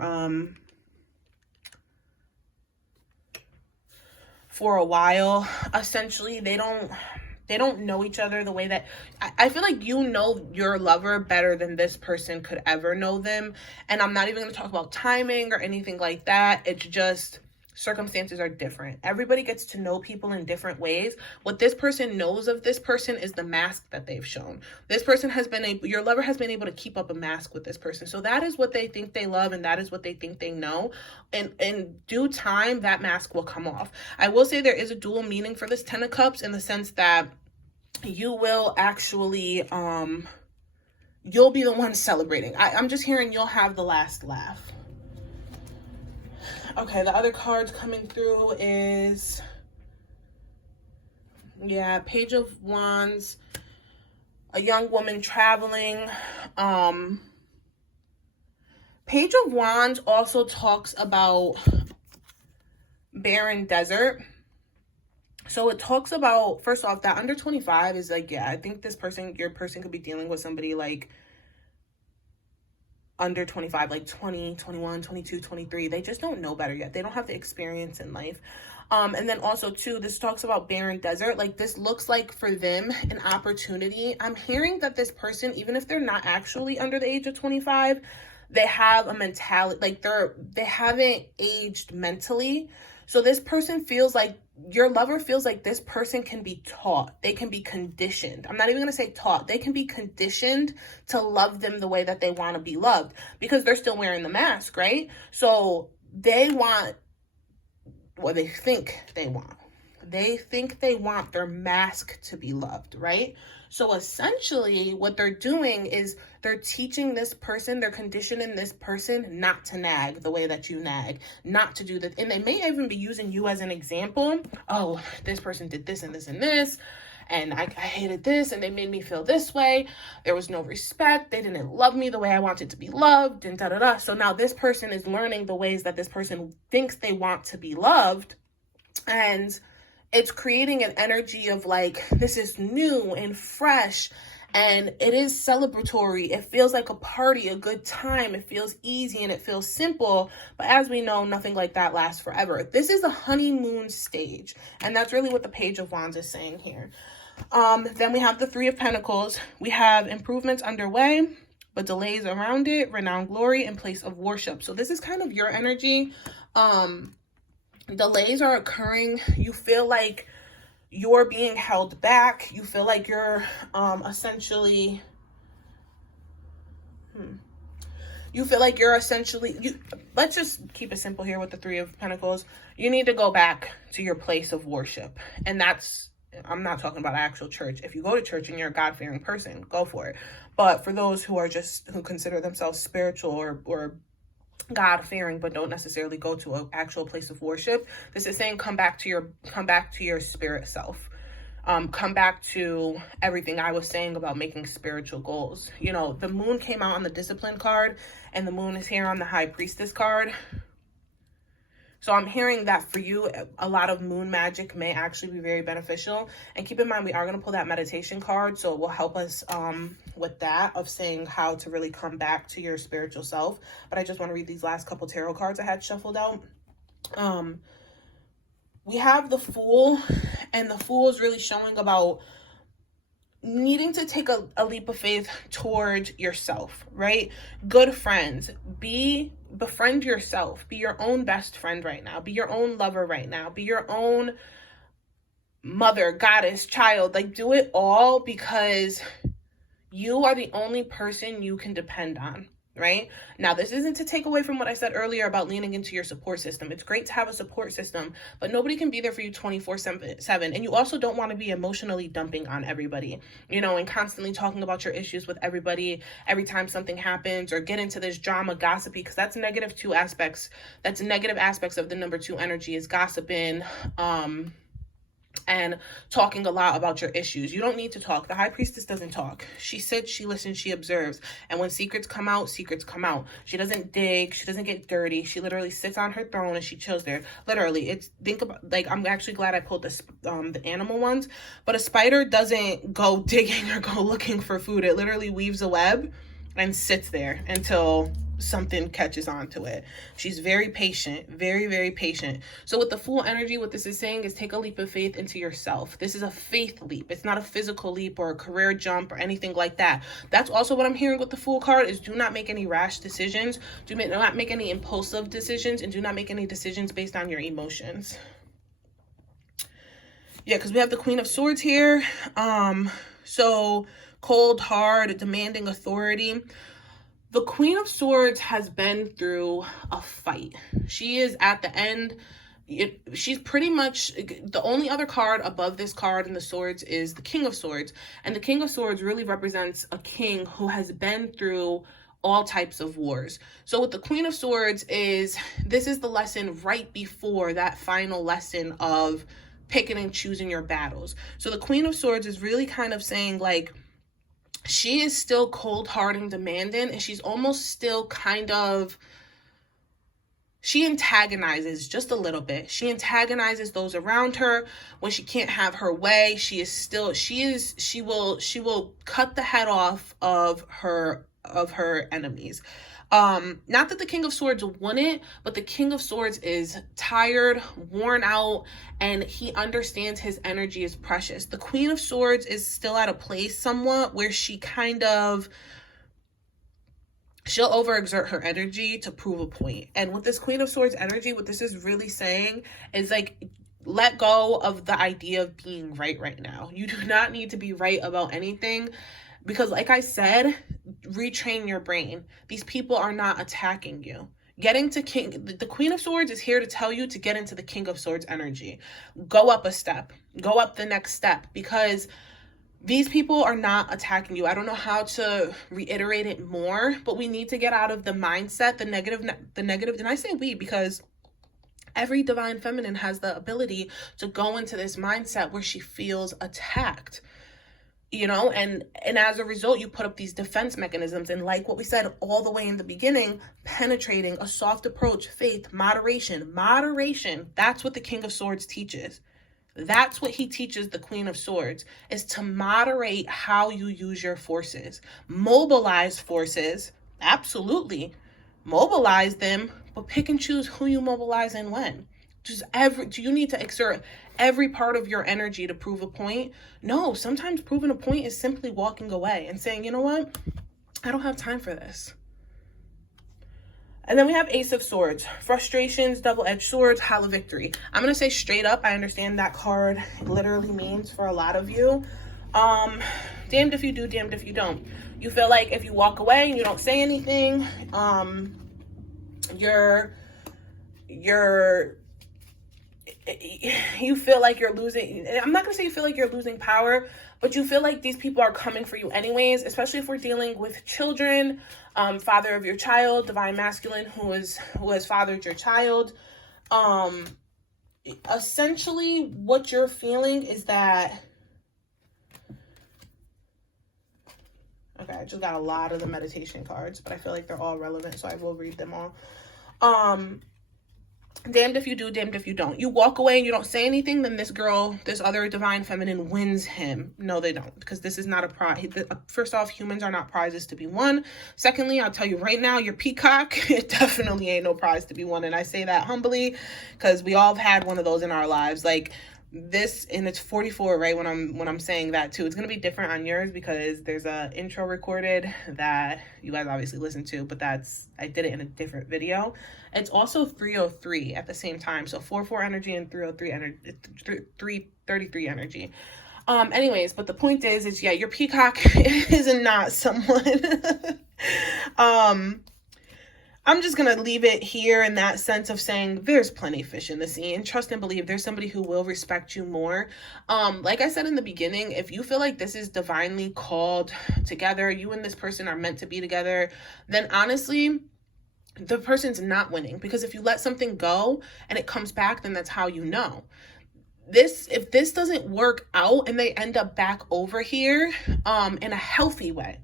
for a while, essentially they don't know each other the way that I feel like you know your lover better than this person could ever know them. And I'm not even going to talk about timing or anything like that. It's just circumstances are different. Everybody gets to know people in different ways. What this person knows of this person is the mask that they've shown. This person your lover has been able to keep up a mask with this person. So that is what they think they love, and that is what they think they know. And in due time, that mask will come off. I will say there is a dual meaning for this 10 of Cups in the sense that you will actually, you'll be the one celebrating. I'm just hearing you'll have the last laugh. Okay, the other cards coming through is, yeah, Page of Wands. a young woman traveling. Page of Wands also talks about barren desert. So it talks about, first off, that under 25 is like, yeah, I think your person could be dealing with somebody like under 25, like 20, 21, 22, 23. They just don't know better yet. They don't have the experience in life. And then also too, this talks about barren desert. Like this looks like for them an opportunity. I'm hearing that this person, even if they're not actually under the age of 25, they have a mentality, like they haven't aged mentally. So this person feels like, your lover feels like this person can be taught. They can be conditioned. I'm not even going to say taught. They can be conditioned to love them the way that they want to be loved because they're still wearing the mask, right? So they want what they think they want. They think they want their mask to be loved, right? So essentially what they're doing is they're teaching this person, they're conditioning this person not to nag the way that you nag, not to do that. And they may even be using you as an example. Oh, this person did this and this and this, and I hated this, and they made me feel this way. There was no respect. They didn't love me the way I wanted to be loved, and da-da-da. So now this person is learning the ways that this person thinks they want to be loved, and it's creating an energy of like, this is new and fresh, and it is celebratory. It feels like a party, a good time. It feels easy and it feels simple. But as we know, nothing like that lasts forever. This is a honeymoon stage. And that's really what the Page of Wands is saying here. Then we have the Three of Pentacles. We have improvements underway, but delays around it, renowned glory in place of worship. So this is kind of your energy. Delays are occurring. You feel like you're being held back. You feel like you're essentially let's just keep it simple here with the Three of Pentacles. You need to go back to your place of worship. And that's, I'm not talking about actual church. If you go to church and you're a God-fearing person, go for it. But for those who who consider themselves spiritual or God-fearing but don't necessarily go to an actual place of worship, this is saying come back to your spirit self. Come back to everything I was saying about making spiritual goals. You know, the moon came out on the discipline card, and the moon is here on the high priestess card. So I'm hearing that for you, a lot of moon magic may actually be very beneficial. And keep in mind, we are going to pull that meditation card. So it will help us with that, of saying how to really come back to your spiritual self. But I just want to read these last couple tarot cards I had shuffled out. We have the Fool, and the Fool is really showing about needing to take a leap of faith towards yourself, right? Good friends, befriend yourself, be your own best friend right now, be your own lover right now, be your own mother, goddess, child, like do it all, because you are the only person you can depend on, right? Now, this isn't to take away from what I said earlier about leaning into your support system. It's great to have a support system, but nobody can be there for you 24/7. And you also don't want to be emotionally dumping on everybody, you know, and constantly talking about your issues with everybody every time something happens, or get into this drama, gossipy, because that's negative aspects of the number 2 energy, is gossiping, and talking a lot about your issues. You don't need to talk. The high priestess doesn't talk. She sits, she listens, she observes. And when secrets come out, secrets come out. She doesn't dig. She doesn't get dirty. She literally sits on her throne and she chills there. Literally, think about, like, I'm actually glad I pulled the animal ones, but a spider doesn't go digging or go looking for food. It literally weaves a web and sits there until something catches on to it. She's very patient, very, very patient. So with the Fool energy, what this is saying is take a leap of faith into yourself. This is a faith leap. It's not a physical leap or a career jump or anything like that. That's also what I'm hearing with the Fool card, is do not make any rash decisions. Do not make any impulsive decisions, and do not make any decisions based on your emotions. Yeah, because we have the Queen of Swords here. So cold, hard, demanding authority. The Queen of Swords has been through a fight. She is at the end. She's pretty much, the only other card above this card in the swords is the King of Swords. And the King of Swords really represents a king who has been through all types of wars. So with the Queen of Swords this is the lesson right before that final lesson of picking and choosing your battles. So the Queen of Swords is really kind of saying, like, she is still cold-hearted and demanding, and she's almost still kind of, she antagonizes just a little bit. She antagonizes those around her when she can't have her way. She will cut the head off of her enemies. Not that the King of Swords wouldn't, but the King of Swords is tired, worn out, and he understands his energy is precious. The Queen of Swords is still at a place somewhat where she'll overexert her energy to prove a point. And with this Queen of Swords energy, what this is really saying is like, let go of the idea of being right now. You do not need to be right about anything, because like I said, retrain your brain. These people are not attacking you. The Queen of Swords is here to tell you to get into the King of Swords energy. Go up a step. Go up the next step, because these people are not attacking you. I don't know how to reiterate it more, but we need to get out of the mindset, the negative, and I say we because every divine feminine has the ability to go into this mindset where she feels attacked, you know, and as a result, you put up these defense mechanisms. And like what we said all the way in the beginning, penetrating, a soft approach, faith, moderation, that's what the King of Swords teaches. That's what he teaches the Queen of Swords, is to moderate how you use your forces. Mobilize forces, absolutely. Mobilize them, but pick and choose who you mobilize and when. Do you need to exert every part of your energy to prove a point? No, sometimes proving a point is simply walking away and saying, you know what? I don't have time for this. And then we have Ace of Swords, frustrations, double-edged swords, Hall of Victory. I'm going to say straight up, I understand that card literally means for a lot of you, damned if you do, damned if you don't. You feel like if you walk away and you don't say anything, you feel like you're losing. I'm not going to say you feel like you're losing power, but you feel like these people are coming for you anyways, especially if we're dealing with children, father of your child, divine masculine who has fathered your child. Essentially what you're feeling is that, okay, I just got a lot of the meditation cards, but I feel like they're all relevant, so I will read them all. Damned if you do, damned if you don't. You walk away and you don't say anything, then this other divine feminine wins him. No, they don't, because this is not a prize. First off, humans are not prizes to be won. Secondly, I'll tell you right now, your peacock, it definitely ain't no prize to be won. And I say that humbly because we all have had one of those in our lives. Like this, and it's 44, right? When I'm saying that too, it's going to be different on yours because there's a intro recorded that you guys obviously listen to, but I did it in a different video. It's also 303 at the same time. So 44 energy and 303 energy, 333 energy. Anyways, but the point is yeah, your peacock is not someone, I'm just going to leave it here in that sense of saying there's plenty of fish in the sea, and trust and believe there's somebody who will respect you more. Like I said in the beginning, if you feel like this is divinely called together, you and this person are meant to be together, then honestly, the person's not winning, because if you let something go and it comes back, then that's how you know. If this doesn't work out and they end up back over here, in a healthy way,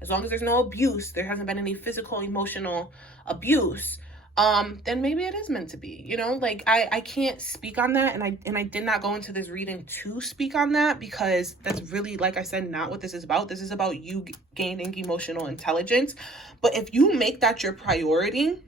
as long as there's no abuse, there hasn't been any physical, emotional abuse, then maybe it is meant to be, you know, like I can't speak on that. And I did not go into this reading to speak on that, because that's really, like I said, not what this is about. This is about you gaining emotional intelligence. But if you make that your priority,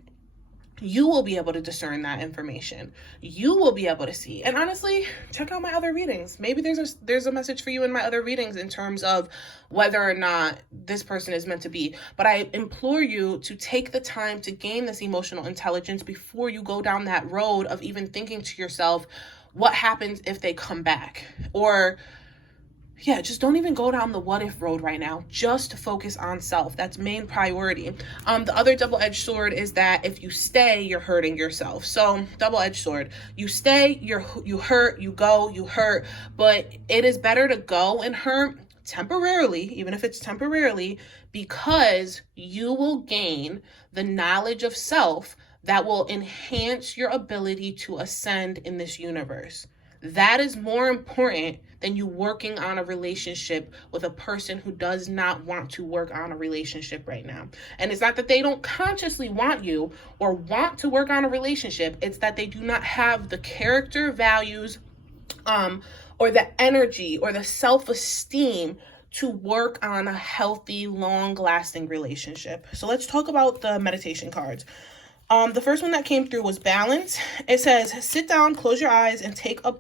you will be able to discern that information. You will be able to see. And honestly, check out my other readings. Maybe there's a message for you in my other readings in terms of whether or not this person is meant to be. But I implore you to take the time to gain this emotional intelligence before you go down that road of even thinking to yourself, what happens if they come back? Or yeah, just don't even go down the what if road right now. Just focus on self. That's main priority. The other double-edged sword is that if you stay, you're hurting yourself. So double-edged sword, you stay, you hurt, you go, you hurt. But it is better to go and hurt temporarily, even if it's temporarily, because you will gain the knowledge of self that will enhance your ability to ascend in this universe. That is more important than you working on a relationship with a person who does not want to work on a relationship right now. And it's not that they don't consciously want you or want to work on a relationship. It's that they do not have the character, values, or the energy or the self-esteem to work on a healthy, long-lasting relationship. So let's talk about the meditation cards. The first one that came through was balance. It says, sit down, close your eyes, and take a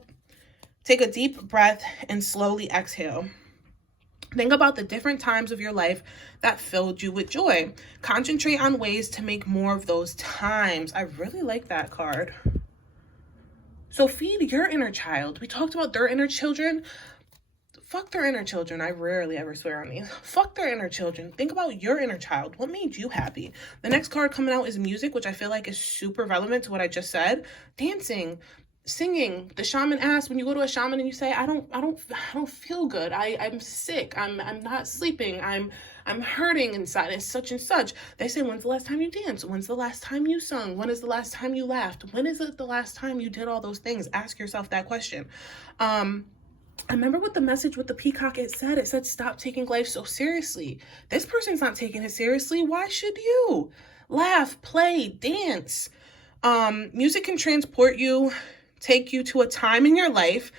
deep breath and slowly exhale. Think about the different times of your life that filled you with joy. Concentrate on ways to make more of those times. I really like that card. So feed your inner child. We talked about their inner children. Fuck their inner children. I rarely ever swear on these. Fuck their inner children. Think about your inner child. What made you happy? The next card coming out is music, which I feel like is super relevant to what I just said. Dancing, singing. The shaman asks, when you go to a shaman and you say, I don't feel good. I'm sick. I'm not sleeping. I'm hurting inside. It's such and such. They say, when's the last time you danced? When's the last time you sung? When is the last time you laughed? When is it the last time you did all those things? Ask yourself that question. I remember what the message with the peacock, it said, stop taking life so seriously. This person's not taking it seriously. Why should you? Laugh, play, dance. Music can transport you, take you to a time in your life,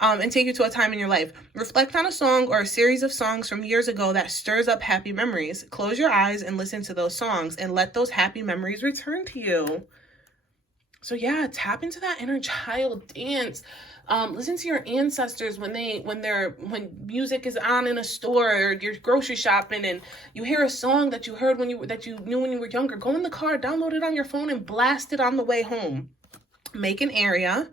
Reflect on a song or a series of songs from years ago that stirs up happy memories. Close your eyes and listen to those songs and let those happy memories return to you. So yeah, tap into that inner child, dance. Listen to your ancestors when music is on in a store or you're grocery shopping and you hear a song that you heard that you knew when you were younger. Go in the car, download it on your phone, and blast it on the way home. Make an area.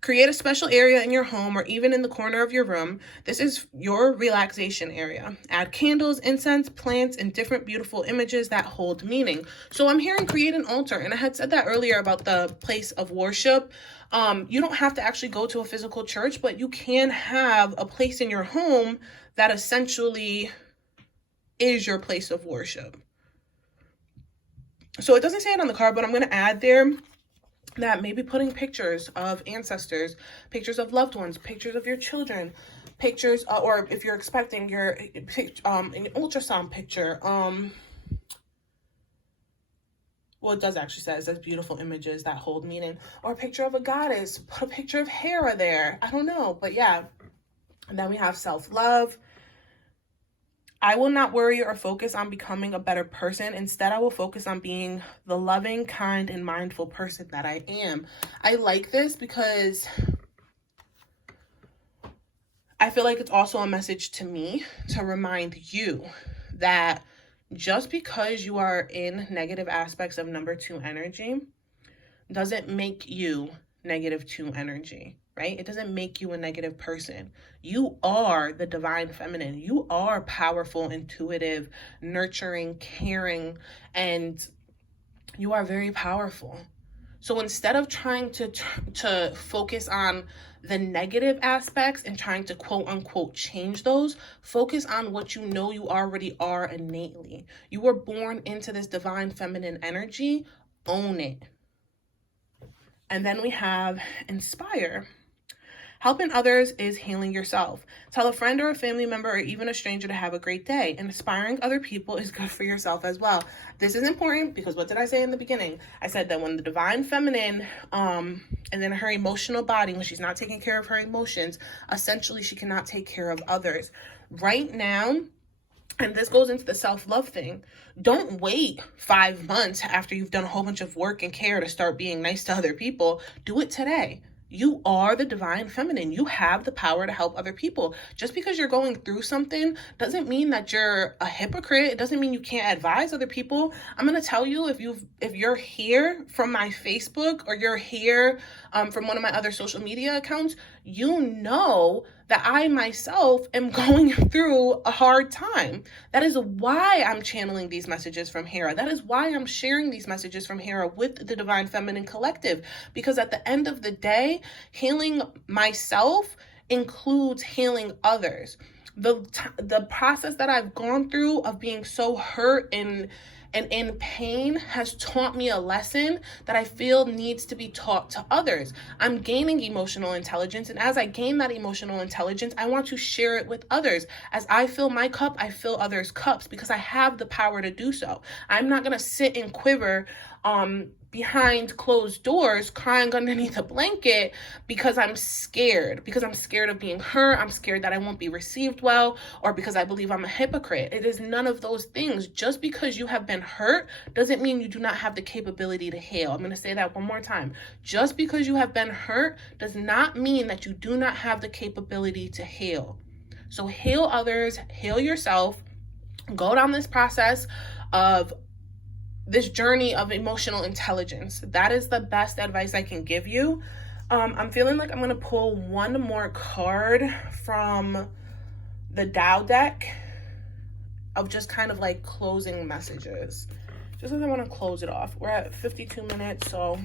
Create a special area in your home or even in the corner of your room. This is your relaxation area. Add candles, incense, plants, and different beautiful images that hold meaning. So I'm hearing create an altar. And I had said that earlier about the place of worship. You don't have to actually go to a physical church, but you can have a place in your home that essentially is your place of worship. So it doesn't say it on the card, but I'm going to add there that maybe putting pictures of ancestors, pictures of loved ones, pictures of your children, pictures, or if you're expecting an ultrasound picture, well, it does actually say, it says beautiful images that hold meaning, or a picture of a goddess, put a picture of Hera there. I don't know, but yeah. And then we have self-love. I will not worry or focus on becoming a better person. Instead, I will focus on being the loving, kind, and mindful person that I am. I like this because I feel like it's also a message to me to remind you that just because you are in negative aspects of number 2 energy doesn't make you negative 2 energy. Right? It doesn't make you a negative person. You are the divine feminine. You are powerful, intuitive, nurturing, caring, and you are very powerful. So instead of trying to focus on the negative aspects and trying to quote unquote change those, focus on what you know you already are innately. You were born into this divine feminine energy. Own it. And then we have inspire. Helping others is healing yourself. Tell a friend or a family member or even a stranger to have a great day. And inspiring other people is good for yourself as well. This is important because what did I say in the beginning? I said that when the divine feminine, and then her emotional body, when she's not taking care of her emotions, essentially she cannot take care of others. Right now, and this goes into the self-love thing. Don't wait 5 months after you've done a whole bunch of work and care to start being nice to other people. Do it today. You are the divine feminine. You have the power to help other people. Just because you're going through something doesn't mean that you're a hypocrite. It doesn't mean you can't advise other people. I'm going to tell you, if you're here from my Facebook or you're here from one of my other social media accounts, you know that I myself am going through a hard time. That is why I'm channeling these messages from Hera. That is why I'm sharing these messages from Hera with the Divine Feminine Collective. Because at the end of the day, healing myself includes healing others. The process that I've gone through of being so hurt and and in pain has taught me a lesson that I feel needs to be taught to others. I'm gaining emotional intelligence, and as I gain that emotional intelligence, I want to share it with others. As I fill my cup, I fill others' cups because I have the power to do so. I'm not going to sit and quiver behind closed doors crying underneath a blanket because I'm scared of being hurt. I'm scared that I won't be received well, or because I believe I'm a hypocrite. It is none of those things. Just because you have been hurt doesn't mean you do not have the capability to heal. I'm going to say that one more time. Just because you have been hurt does not mean that you do not have the capability to heal. So heal others, heal yourself, go down this process of this journey of emotional intelligence. That is the best advice I can give you. I'm feeling like I'm going to pull one more card from the Tao deck of just kind of like closing messages. Just because I want to close it off. We're at 52 minutes, so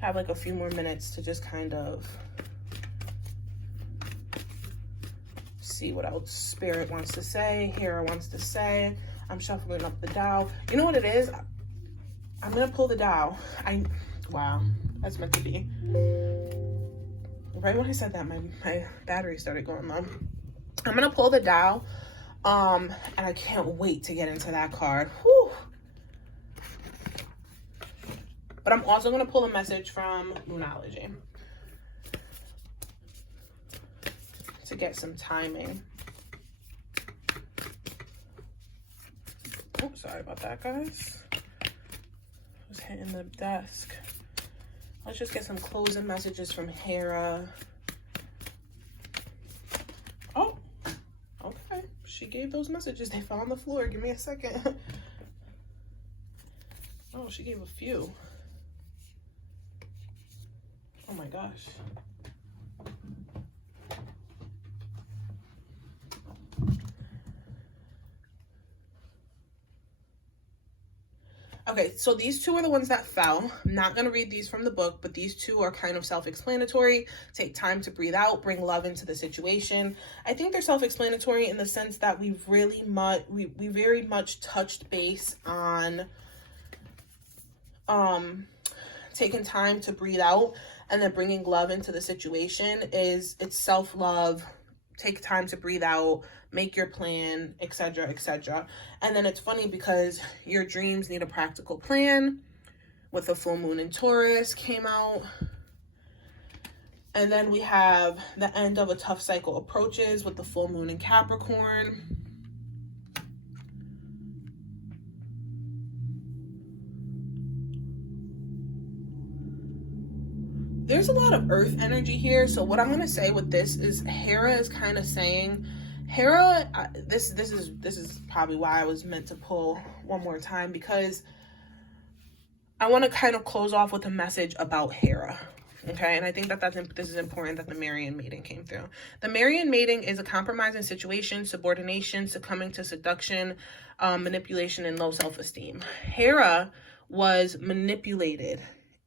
I have like a few more minutes to just kind of see what else Spirit wants to say, Hera wants to say. I'm shuffling up the Tao. You know what it is? I'm going to pull the Tao. Wow, that's meant to be. Right when I said that, my battery started going low. I'm going to pull the Tao, and I can't wait to get into that card. Whew. But I'm also going to pull a message from numerology to get some timing. Oh, sorry about that, guys. I was hitting the desk. Let's just get some closing messages from Hera. Oh, okay. She gave those messages. They fell on the floor. Give me a second. Oh, she gave a few. Oh my gosh. Okay, so these two are the ones that fell. I'm not going to read these from the book, but these two are kind of self-explanatory. Take time to breathe out, bring love into the situation. I think they're self-explanatory in the sense that we very much touched base on taking time to breathe out and then bringing love into the situation. It's self-love. Take time to breathe out, make your plan, etc., etc. And then it's funny because your dreams need a practical plan with the full moon in Taurus came out. And then we have the end of a tough cycle approaches with the full moon in Capricorn. There's a lot of earth energy here. So what I'm going to say with this is Hera is kind of saying, Hera, this is probably why I was meant to pull one more time, because I want to kind of close off with a message about Hera. Okay, and I think that this is important that the Marian mating came through. The Marian mating is a compromising situation, subordination, succumbing to seduction, manipulation, and low self-esteem. Hera was manipulated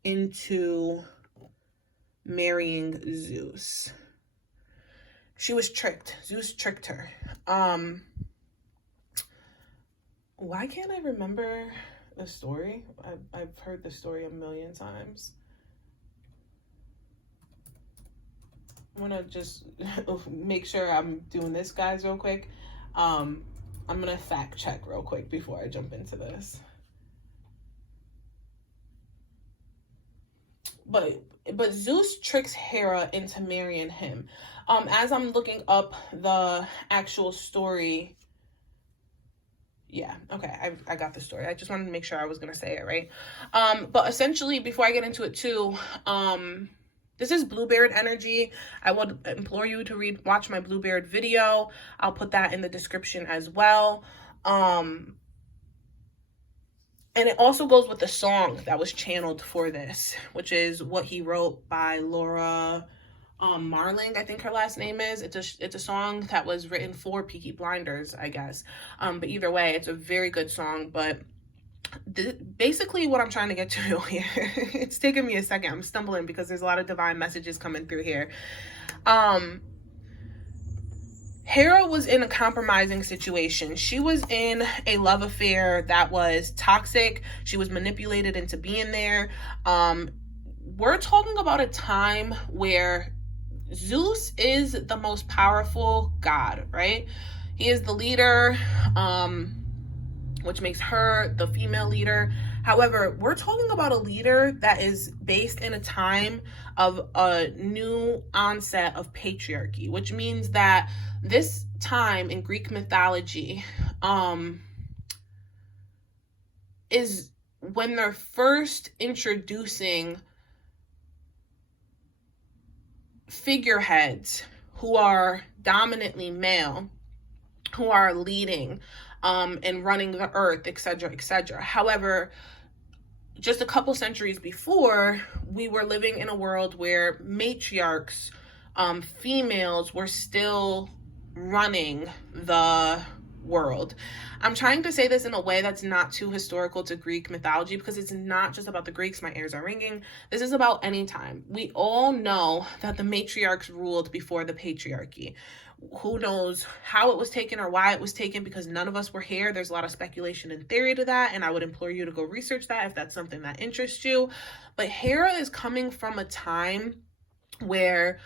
into marrying Zeus. She was tricked. Zeus tricked her. Why can't I remember the story? I've heard the story a million times. I'm gonna just make sure I'm doing this, guys, real quick. I'm gonna fact check real quick before I jump into this. But Zeus tricks Hera into marrying him. As I'm looking up the actual story, yeah, okay, I got the story. I just wanted to make sure I was gonna say it right. But essentially, before I get into it too, this is Bluebeard energy. I would implore you to watch my Bluebeard video. I'll put that in the description as well. And it also goes with the song that was channeled for this, which is What He Wrote by Laura Marling, I think her last name is. It's a song that was written for Peaky Blinders, I guess. But either way, it's a very good song. But basically what I'm trying to get to here, it's taking me a second. I'm stumbling because there's a lot of divine messages coming through here. Hera was in a compromising situation. She was in a love affair that was toxic. She was manipulated into being there. We're talking about a time where Zeus is the most powerful god, right? He is the leader, which makes her the female leader. However, we're talking about a leader that is based in a time of a new onset of patriarchy, which means that this time in Greek mythology is when they're first introducing figureheads who are dominantly male, who are leading and running the earth, etc., etc. However, just a couple centuries before, we were living in a world where matriarchs, females, were still running the world. I'm trying to say this in a way that's not too historical to Greek mythology, because it's not just about the Greeks. My ears are ringing. This is about any time. We all know that the matriarchs ruled before the patriarchy. Who knows how it was taken or why it was taken, because none of us were here. There's a lot of speculation and theory to that, and I would implore you to go research that if that's something that interests you. But Hera is coming from a time where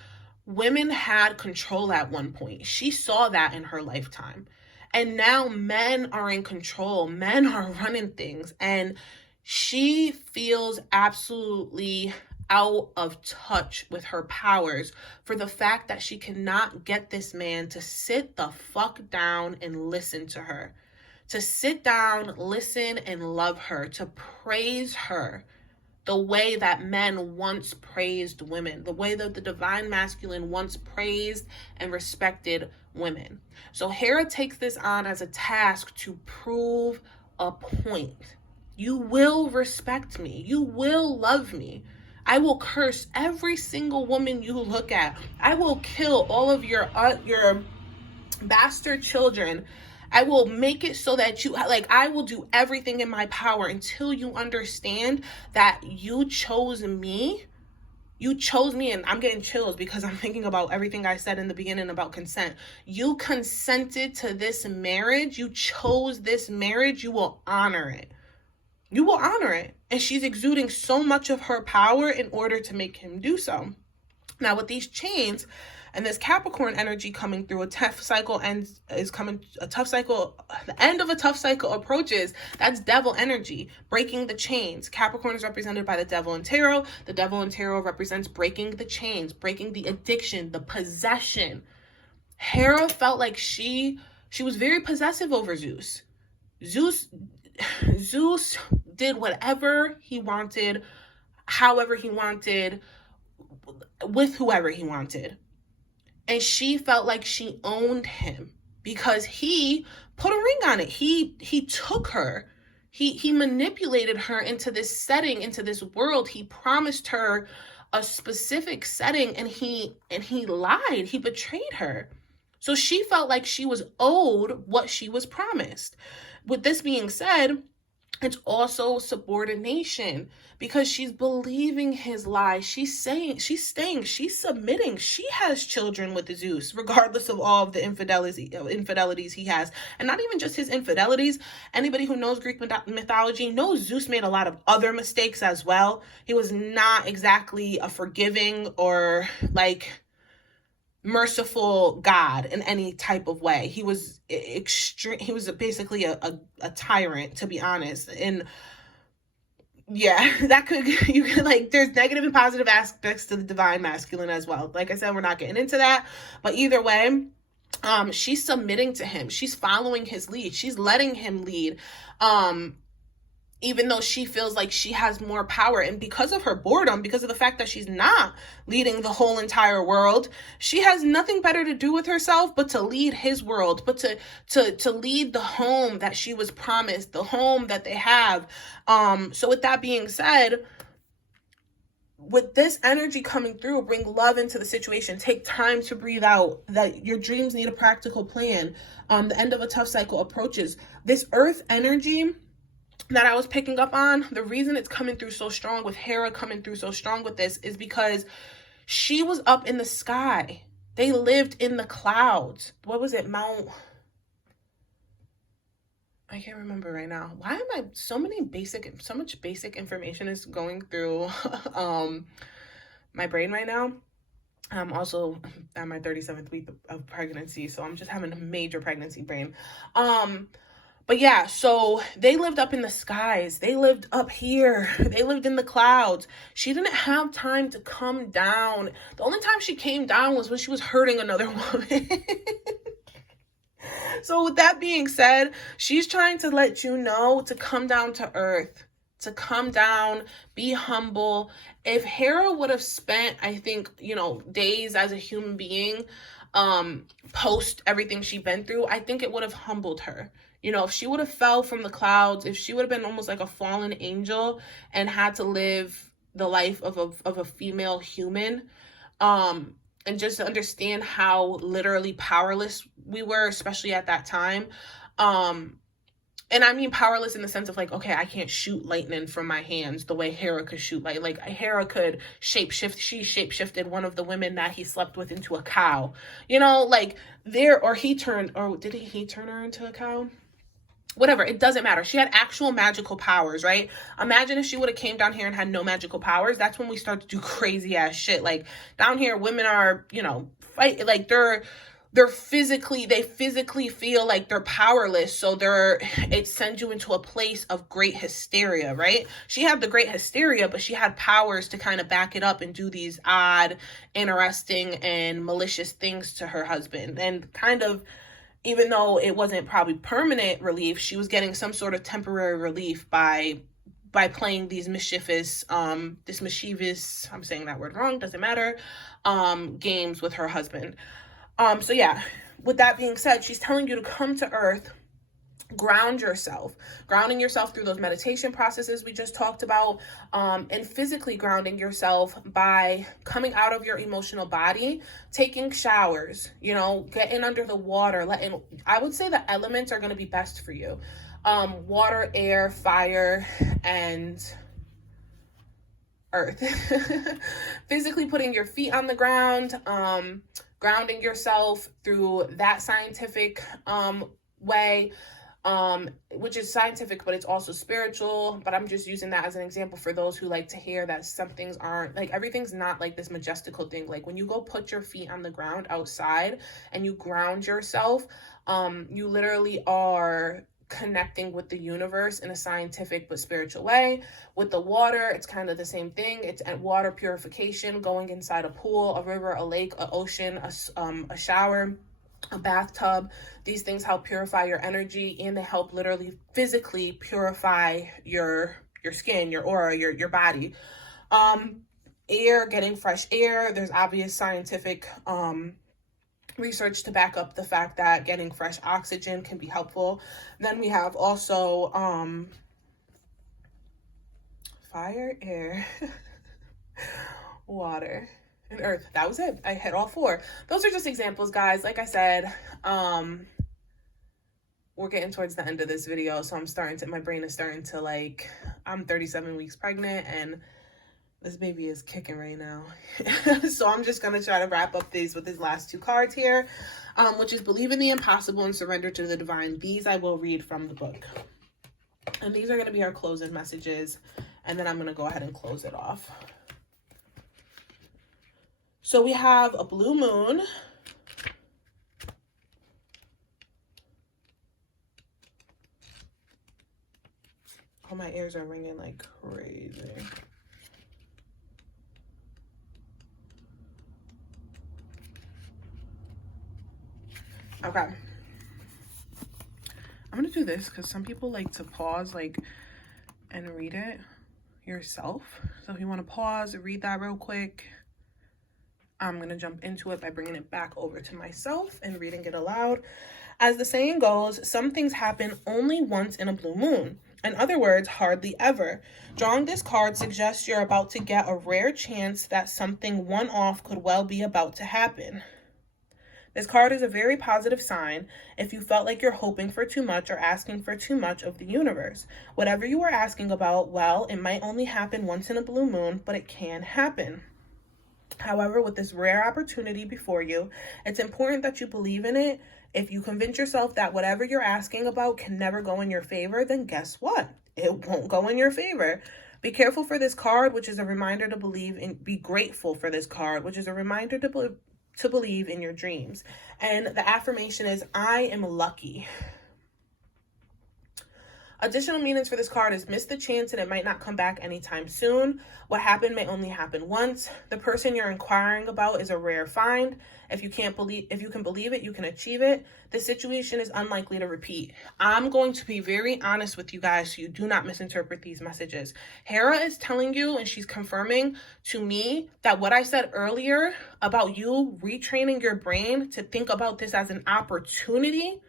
women had control at one point. She saw that in her lifetime. And now men are in control. Men are running things. And she feels absolutely out of touch with her powers for the fact that she cannot get this man to sit the fuck down and listen to her. To sit down, listen, and love her. To praise her the way that men once praised women, the way that the divine masculine once praised and respected women. So Hera takes this on as a task to prove a point. You will respect me. You will love me. I will curse every single woman you look at. I will kill all of your bastard children. I will make it so that I will do everything in my power until you understand that you chose me. You chose me, and I'm getting chills because I'm thinking about everything I said in the beginning about consent. You consented to this marriage. You chose this marriage. You will honor it. You will honor it. And she's exuding so much of her power in order to make him do so. Now, with these chains and this Capricorn energy coming through, the end of a tough cycle approaches. That's devil energy, breaking the chains. Capricorn is represented by the devil in tarot. The devil in tarot represents breaking the chains, breaking the addiction, the possession. Hera felt like she was very possessive over Zeus. Zeus did whatever he wanted, however he wanted, with whoever he wanted. And she felt like she owned him because he put a ring on it. He took her. He manipulated her into this setting, into this world. He promised her a specific setting, and he lied. He betrayed her. So she felt like she was owed what she was promised. With this being said, it's also subordination, because she's believing his lies. She's staying, she's submitting. She has children with Zeus, regardless of all of the infidelities he has. And not even just his infidelities. Anybody who knows Greek mythology knows Zeus made a lot of other mistakes as well. He was not exactly a forgiving or merciful God in any type of way. He was extreme. He was basically a tyrant, to be honest. And yeah, there's negative and positive aspects to the divine masculine as well. Like I said, we're not getting into that, but either way, she's submitting to him. She's following his lead. She's letting him lead. Even though she feels like she has more power, and because of her boredom, because of the fact that she's not leading the whole entire world, she has nothing better to do with herself but to lead his world, but to lead the home that she was promised, the home that they have. So with that being said, with this energy coming through, bring love into the situation. Take time to breathe out. That your dreams need a practical plan. The end of a tough cycle approaches. This earth energy that I was picking up on, the reason it's coming through so strong with Hera coming through so strong with this is because she was up in the sky. They lived in the clouds. What was it? I can't remember right now. Why am I so much basic information is going through my brain right now. I'm also at my 37th week of pregnancy, so I'm just having a major pregnancy brain. But yeah, so they lived up in the skies. They lived up here. They lived in the clouds. She didn't have time to come down. The only time she came down was when she was hurting another woman. So with that being said, she's trying to let you know to come down to earth, to come down, be humble. If Hera would have spent, I think, days as a human being, post everything she'd been through, I think it would have humbled her. If she would have fell from the clouds, if she would have been almost like a fallen angel and had to live the life of a female human, and just to understand how literally powerless we were, especially at that time. And I mean powerless in the sense of like, okay, I can't shoot lightning from my hands the way Hera could shoot light. Like Hera could shapeshift. She shapeshifted one of the women that he slept with into a cow. Or did he turn her into a cow? Whatever, it doesn't matter. She had actual magical powers, right? Imagine if she would have came down here and had no magical powers. That's when we start to do crazy ass shit. Like down here, women are, fight, like they physically feel like they're powerless. So it sends you into a place of great hysteria, right? She had the great hysteria, but she had powers to kind of back it up and do these odd, interesting, and malicious things to her husband. And kind of, even though it wasn't probably permanent relief, she was getting some sort of temporary relief by playing these mischievous, I'm saying that word wrong, doesn't matter, games with her husband. So yeah, with that being said, she's telling you to come to earth, grounding yourself through those meditation processes we just talked about, and physically grounding yourself by coming out of your emotional body, taking showers, getting under the water, I would say the elements are going to be best for you. Water, air, fire, and earth. Physically putting your feet on the ground, grounding yourself through that scientific way, which is scientific, but it's also spiritual. But I'm just using that as an example for those who like to hear that some things aren't, like, everything's not like this majestical thing. Like when you go put your feet on the ground outside and you ground yourself, you literally are connecting with the universe in a scientific but spiritual way. With the water, it's kind of the same thing. It's water purification, going inside a pool, a river, a lake, an ocean, a shower, a bathtub. These things help purify your energy, and they help literally physically purify your skin, your aura, your body. Air, getting fresh air. There's obvious scientific research to back up the fact that getting fresh oxygen can be helpful. Then we have also fire, air, water, and earth. That was it. I hit all four. Those are just examples, guys. Like I said, we're getting towards the end of this video, so my brain is starting to, like, I'm 37 weeks pregnant and this baby is kicking right now. So I'm just going to try to wrap up these with these last two cards here, which is believe in the impossible and surrender to the divine. These I will read from the book. And these are going to be our closing messages. And then I'm going to go ahead and close it off. So we have a blue moon. Oh, my ears are ringing like crazy. Okay. I'm going to do this because some people like to pause, and read it yourself. So if you want to pause and read that real quick, I'm going to jump into it by bringing it back over to myself and reading it aloud. As the saying goes, some things happen only once in a blue moon. In other words, hardly ever. Drawing this card suggests you're about to get a rare chance that something one-off could well be about to happen. This card is a very positive sign if you felt like you're hoping for too much or asking for too much of the universe. Whatever you are asking about, well, it might only happen once in a blue moon, but it can happen. However, with this rare opportunity before you, it's important that you believe in it. If you convince yourself that whatever you're asking about can never go in your favor, then guess what? It won't go in your favor. Be careful for this card, which is a reminder to believe in, be grateful for this card, which is a reminder to believe in your dreams. And the affirmation is, I am lucky. Additional meanings for this card is miss the chance and it might not come back anytime soon. What happened may only happen once. The person you're inquiring about is a rare find. If you can believe it, you can achieve it. This situation is unlikely to repeat. I'm going to be very honest with you guys so you do not misinterpret these messages. Hera is telling you, and she's confirming to me, that what I said earlier about you retraining your brain to think about this as an opportunity,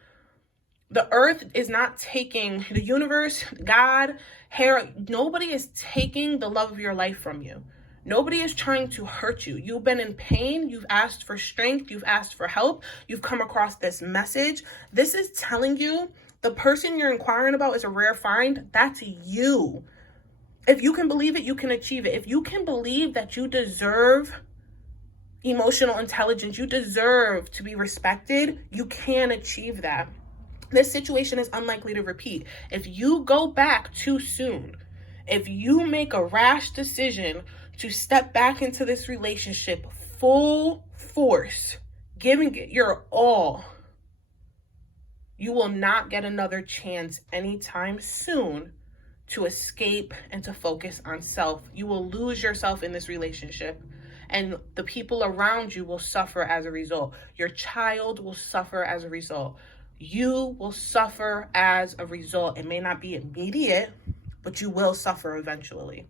the earth is not taking, the universe, God, Hera, nobody is taking the love of your life from you. Nobody is trying to hurt you. You've been in pain. You've asked for strength. You've asked for help. You've come across this message. This is telling you the person you're inquiring about is a rare find. That's you. If you can believe it, you can achieve it. If you can believe that you deserve emotional intelligence, you deserve to be respected, you can achieve that. This situation is unlikely to repeat. If you go back too soon, if you make a rash decision to step back into this relationship full force, giving it your all, you will not get another chance anytime soon to escape and to focus on self. You will lose yourself in this relationship, and the people around you will suffer as a result. Your child will suffer as a result. You will suffer as a result. It may not be immediate, but you will suffer eventually.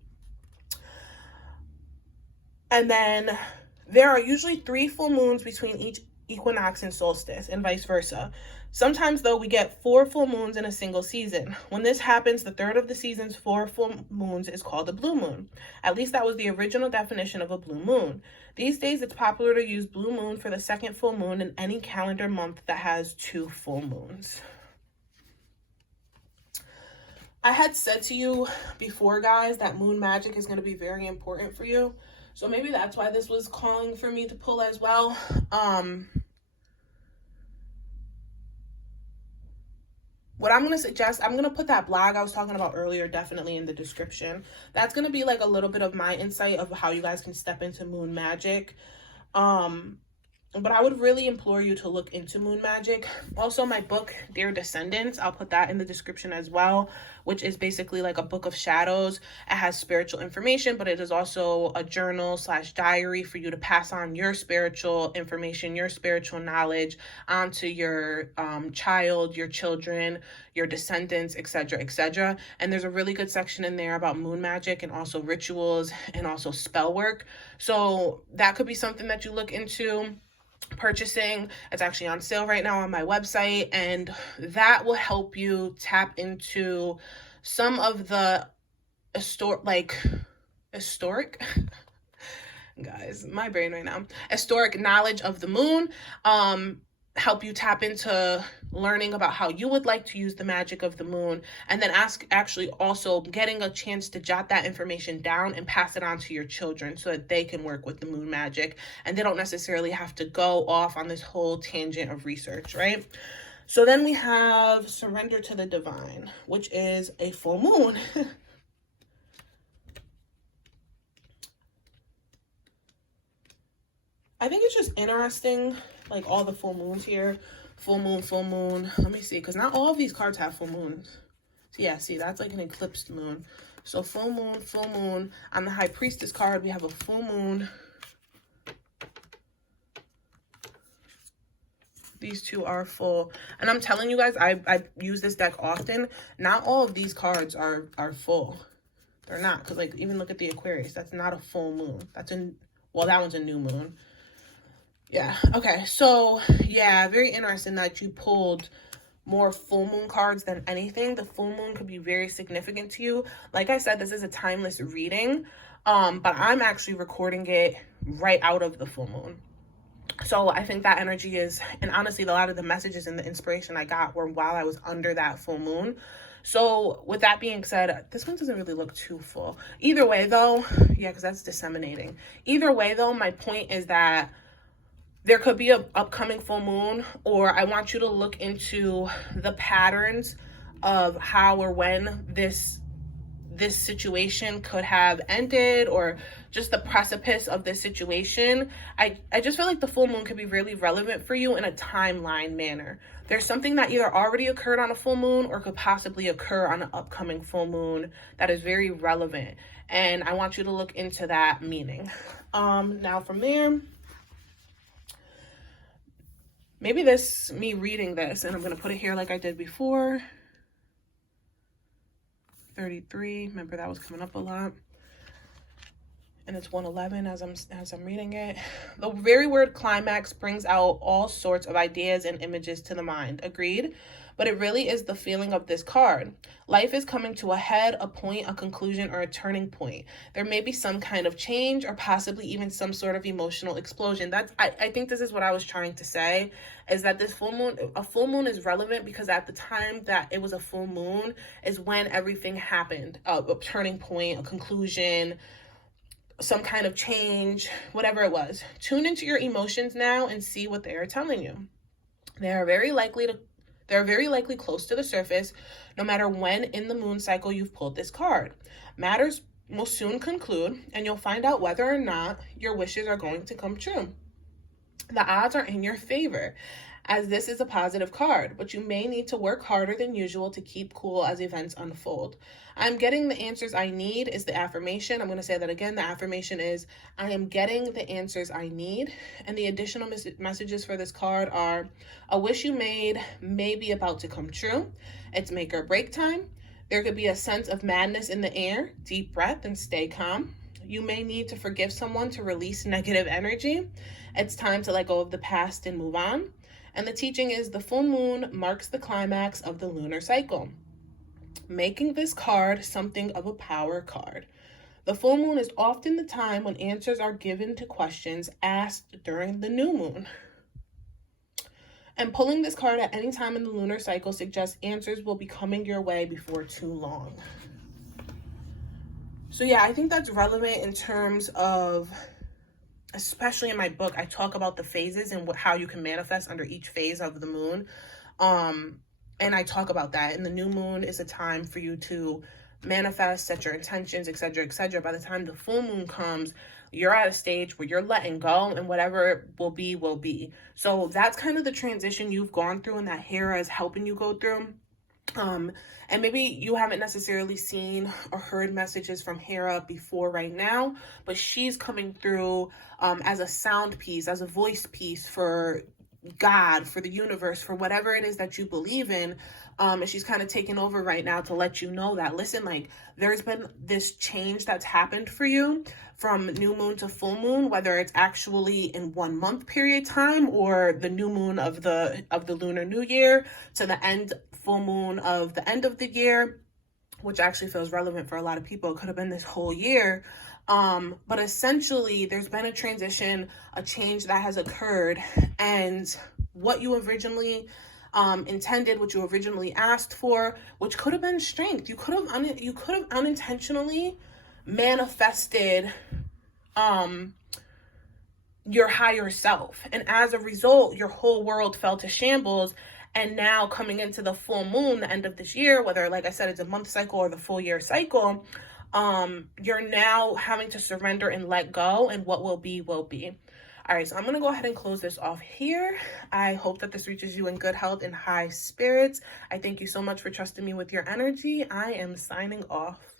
And then there are usually 3 full moons between each equinox and solstice, and vice versa. Sometimes, though, we get 4 full moons in a single season. When this happens, the third of the season's 4 full moons is called a blue moon. At least that was the original definition of a blue moon. These days, it's popular to use blue moon for the second full moon in any calendar month that has 2 full moons. I had said to you before, guys, that moon magic is going to be very important for you. So maybe that's why this was calling for me to pull as well. What I'm going to suggest, I'm going to put that blog I was talking about earlier definitely in the description. That's going to be like a little bit of my insight of how you guys can step into moon magic. But I would really implore you to look into moon magic. Also, my book, Dear Descendants, I'll put that in the description as well, which is basically like a book of shadows. It has spiritual information, but it is also a journal / diary for you to pass on your spiritual information, your spiritual knowledge onto your child, your children, your descendants, etc., etc. And there's a really good section in there about moon magic and also rituals and also spell work. So that could be something that you look into purchasing. It's actually on sale right now on my website, and that will help you tap into some of the historic guys, my brain right now, historic knowledge of the moon, help you tap into learning about how you would like to use the magic of the moon, and then actually also getting a chance to jot that information down and pass it on to your children so that they can work with the moon magic and they don't necessarily have to go off on this whole tangent of research, right? So then we have Surrender to the Divine, which is a full moon. I think it's just interesting, like all the full moons here. Full moon. Let me see, because not all of these cards have full moons. So yeah, see, that's like an eclipsed moon. So full moon. On the High Priestess card, we have a full moon. These two are full. And I'm telling you guys, I use this deck often. Not all of these cards are full. They're not, because like even look at the Aquarius. That's not a full moon. Well, that one's a new moon. Yeah, okay, so yeah, very interesting that you pulled more full moon cards than anything. The full moon could be very significant to you. Like I said, this is a timeless reading, but I'm actually recording it right out of the full moon. So I think that energy is, and honestly, a lot of the messages and the inspiration I got were while I was under that full moon. So with that being said, this one doesn't really look too full. Either way though, yeah, because that's disseminating. Either way though, my point is that there could be an upcoming full moon, or I want you to look into the patterns of how or when this situation could have ended, or just the precipice of this situation. I just feel like the full moon could be really relevant for you in a timeline manner. There's something that either already occurred on a full moon or could possibly occur on an upcoming full moon that is very relevant. And I want you to look into that meaning. Now from there, maybe me reading this, and I'm going to put it here like I did before. 33, remember that was coming up a lot. And it's 111 as I'm reading it. The very word climax brings out all sorts of ideas and images to the mind. Agreed? But it really is the feeling of this card. Life is coming to a head, a point, a conclusion, or a turning point. There may be some kind of change, or possibly even some sort of emotional explosion. I think this is what I was trying to say, is that this a full moon is relevant because at the time that it was a full moon is when everything happened. A turning point, a conclusion, some kind of change, whatever it was. Tune into your emotions now and see what they are telling you. They're very likely close to the surface, no matter when in the moon cycle you've pulled this card. Matters will soon conclude, and you'll find out whether or not your wishes are going to come true. The odds are in your favor, as this is a positive card, but you may need to work harder than usual to keep cool as events unfold. I'm getting the answers I need is the affirmation. I'm going to say that again. The affirmation is, I am getting the answers I need. And the additional messages for this card are, a wish you made may be about to come true. It's make or break time. There could be a sense of madness in the air. Deep breath and stay calm. You may need to forgive someone to release negative energy. It's time to let go of the past and move on. And the teaching is, the full moon marks the climax of the lunar cycle, making this card something of a power card. The full moon is often the time when answers are given to questions asked during the new moon. And pulling this card at any time in the lunar cycle suggests answers will be coming your way before too long. So yeah, I think that's relevant in terms of, especially in my book, I talk about the phases and how you can manifest under each phase of the moon. And I talk about that. And the new moon is a time for you to manifest, set your intentions, etc., etc. By the time the full moon comes, you're at a stage where you're letting go, and whatever will be, will be. So that's kind of the transition you've gone through and that Hera is helping you go through. And maybe you haven't necessarily seen or heard messages from Hera before right now, but she's coming through as a sound piece, as a voice piece for God, for the universe, for whatever it is that you believe in. And she's kind of taking over right now to let you know that, listen, like, there's been this change that's happened for you from new moon to full moon, whether it's actually in 1 month period time or the new moon of the lunar new year to the end full moon of the end of the year, which actually feels relevant for a lot of people. It could have been this whole year. But essentially there's been a transition, a change that has occurred, and what you originally intended, what you originally asked for, which could have been strength. You could have unintentionally manifested your higher self, and as a result your whole world fell to shambles. And now coming into the full moon, the end of this year, whether, like I said, it's a month cycle or the full year cycle, you're now having to surrender and let go, and what will be, will be. All right, so I'm going to go ahead and close this off here. I hope that this reaches you in good health and high spirits. I thank you so much for trusting me with your energy. I am signing off.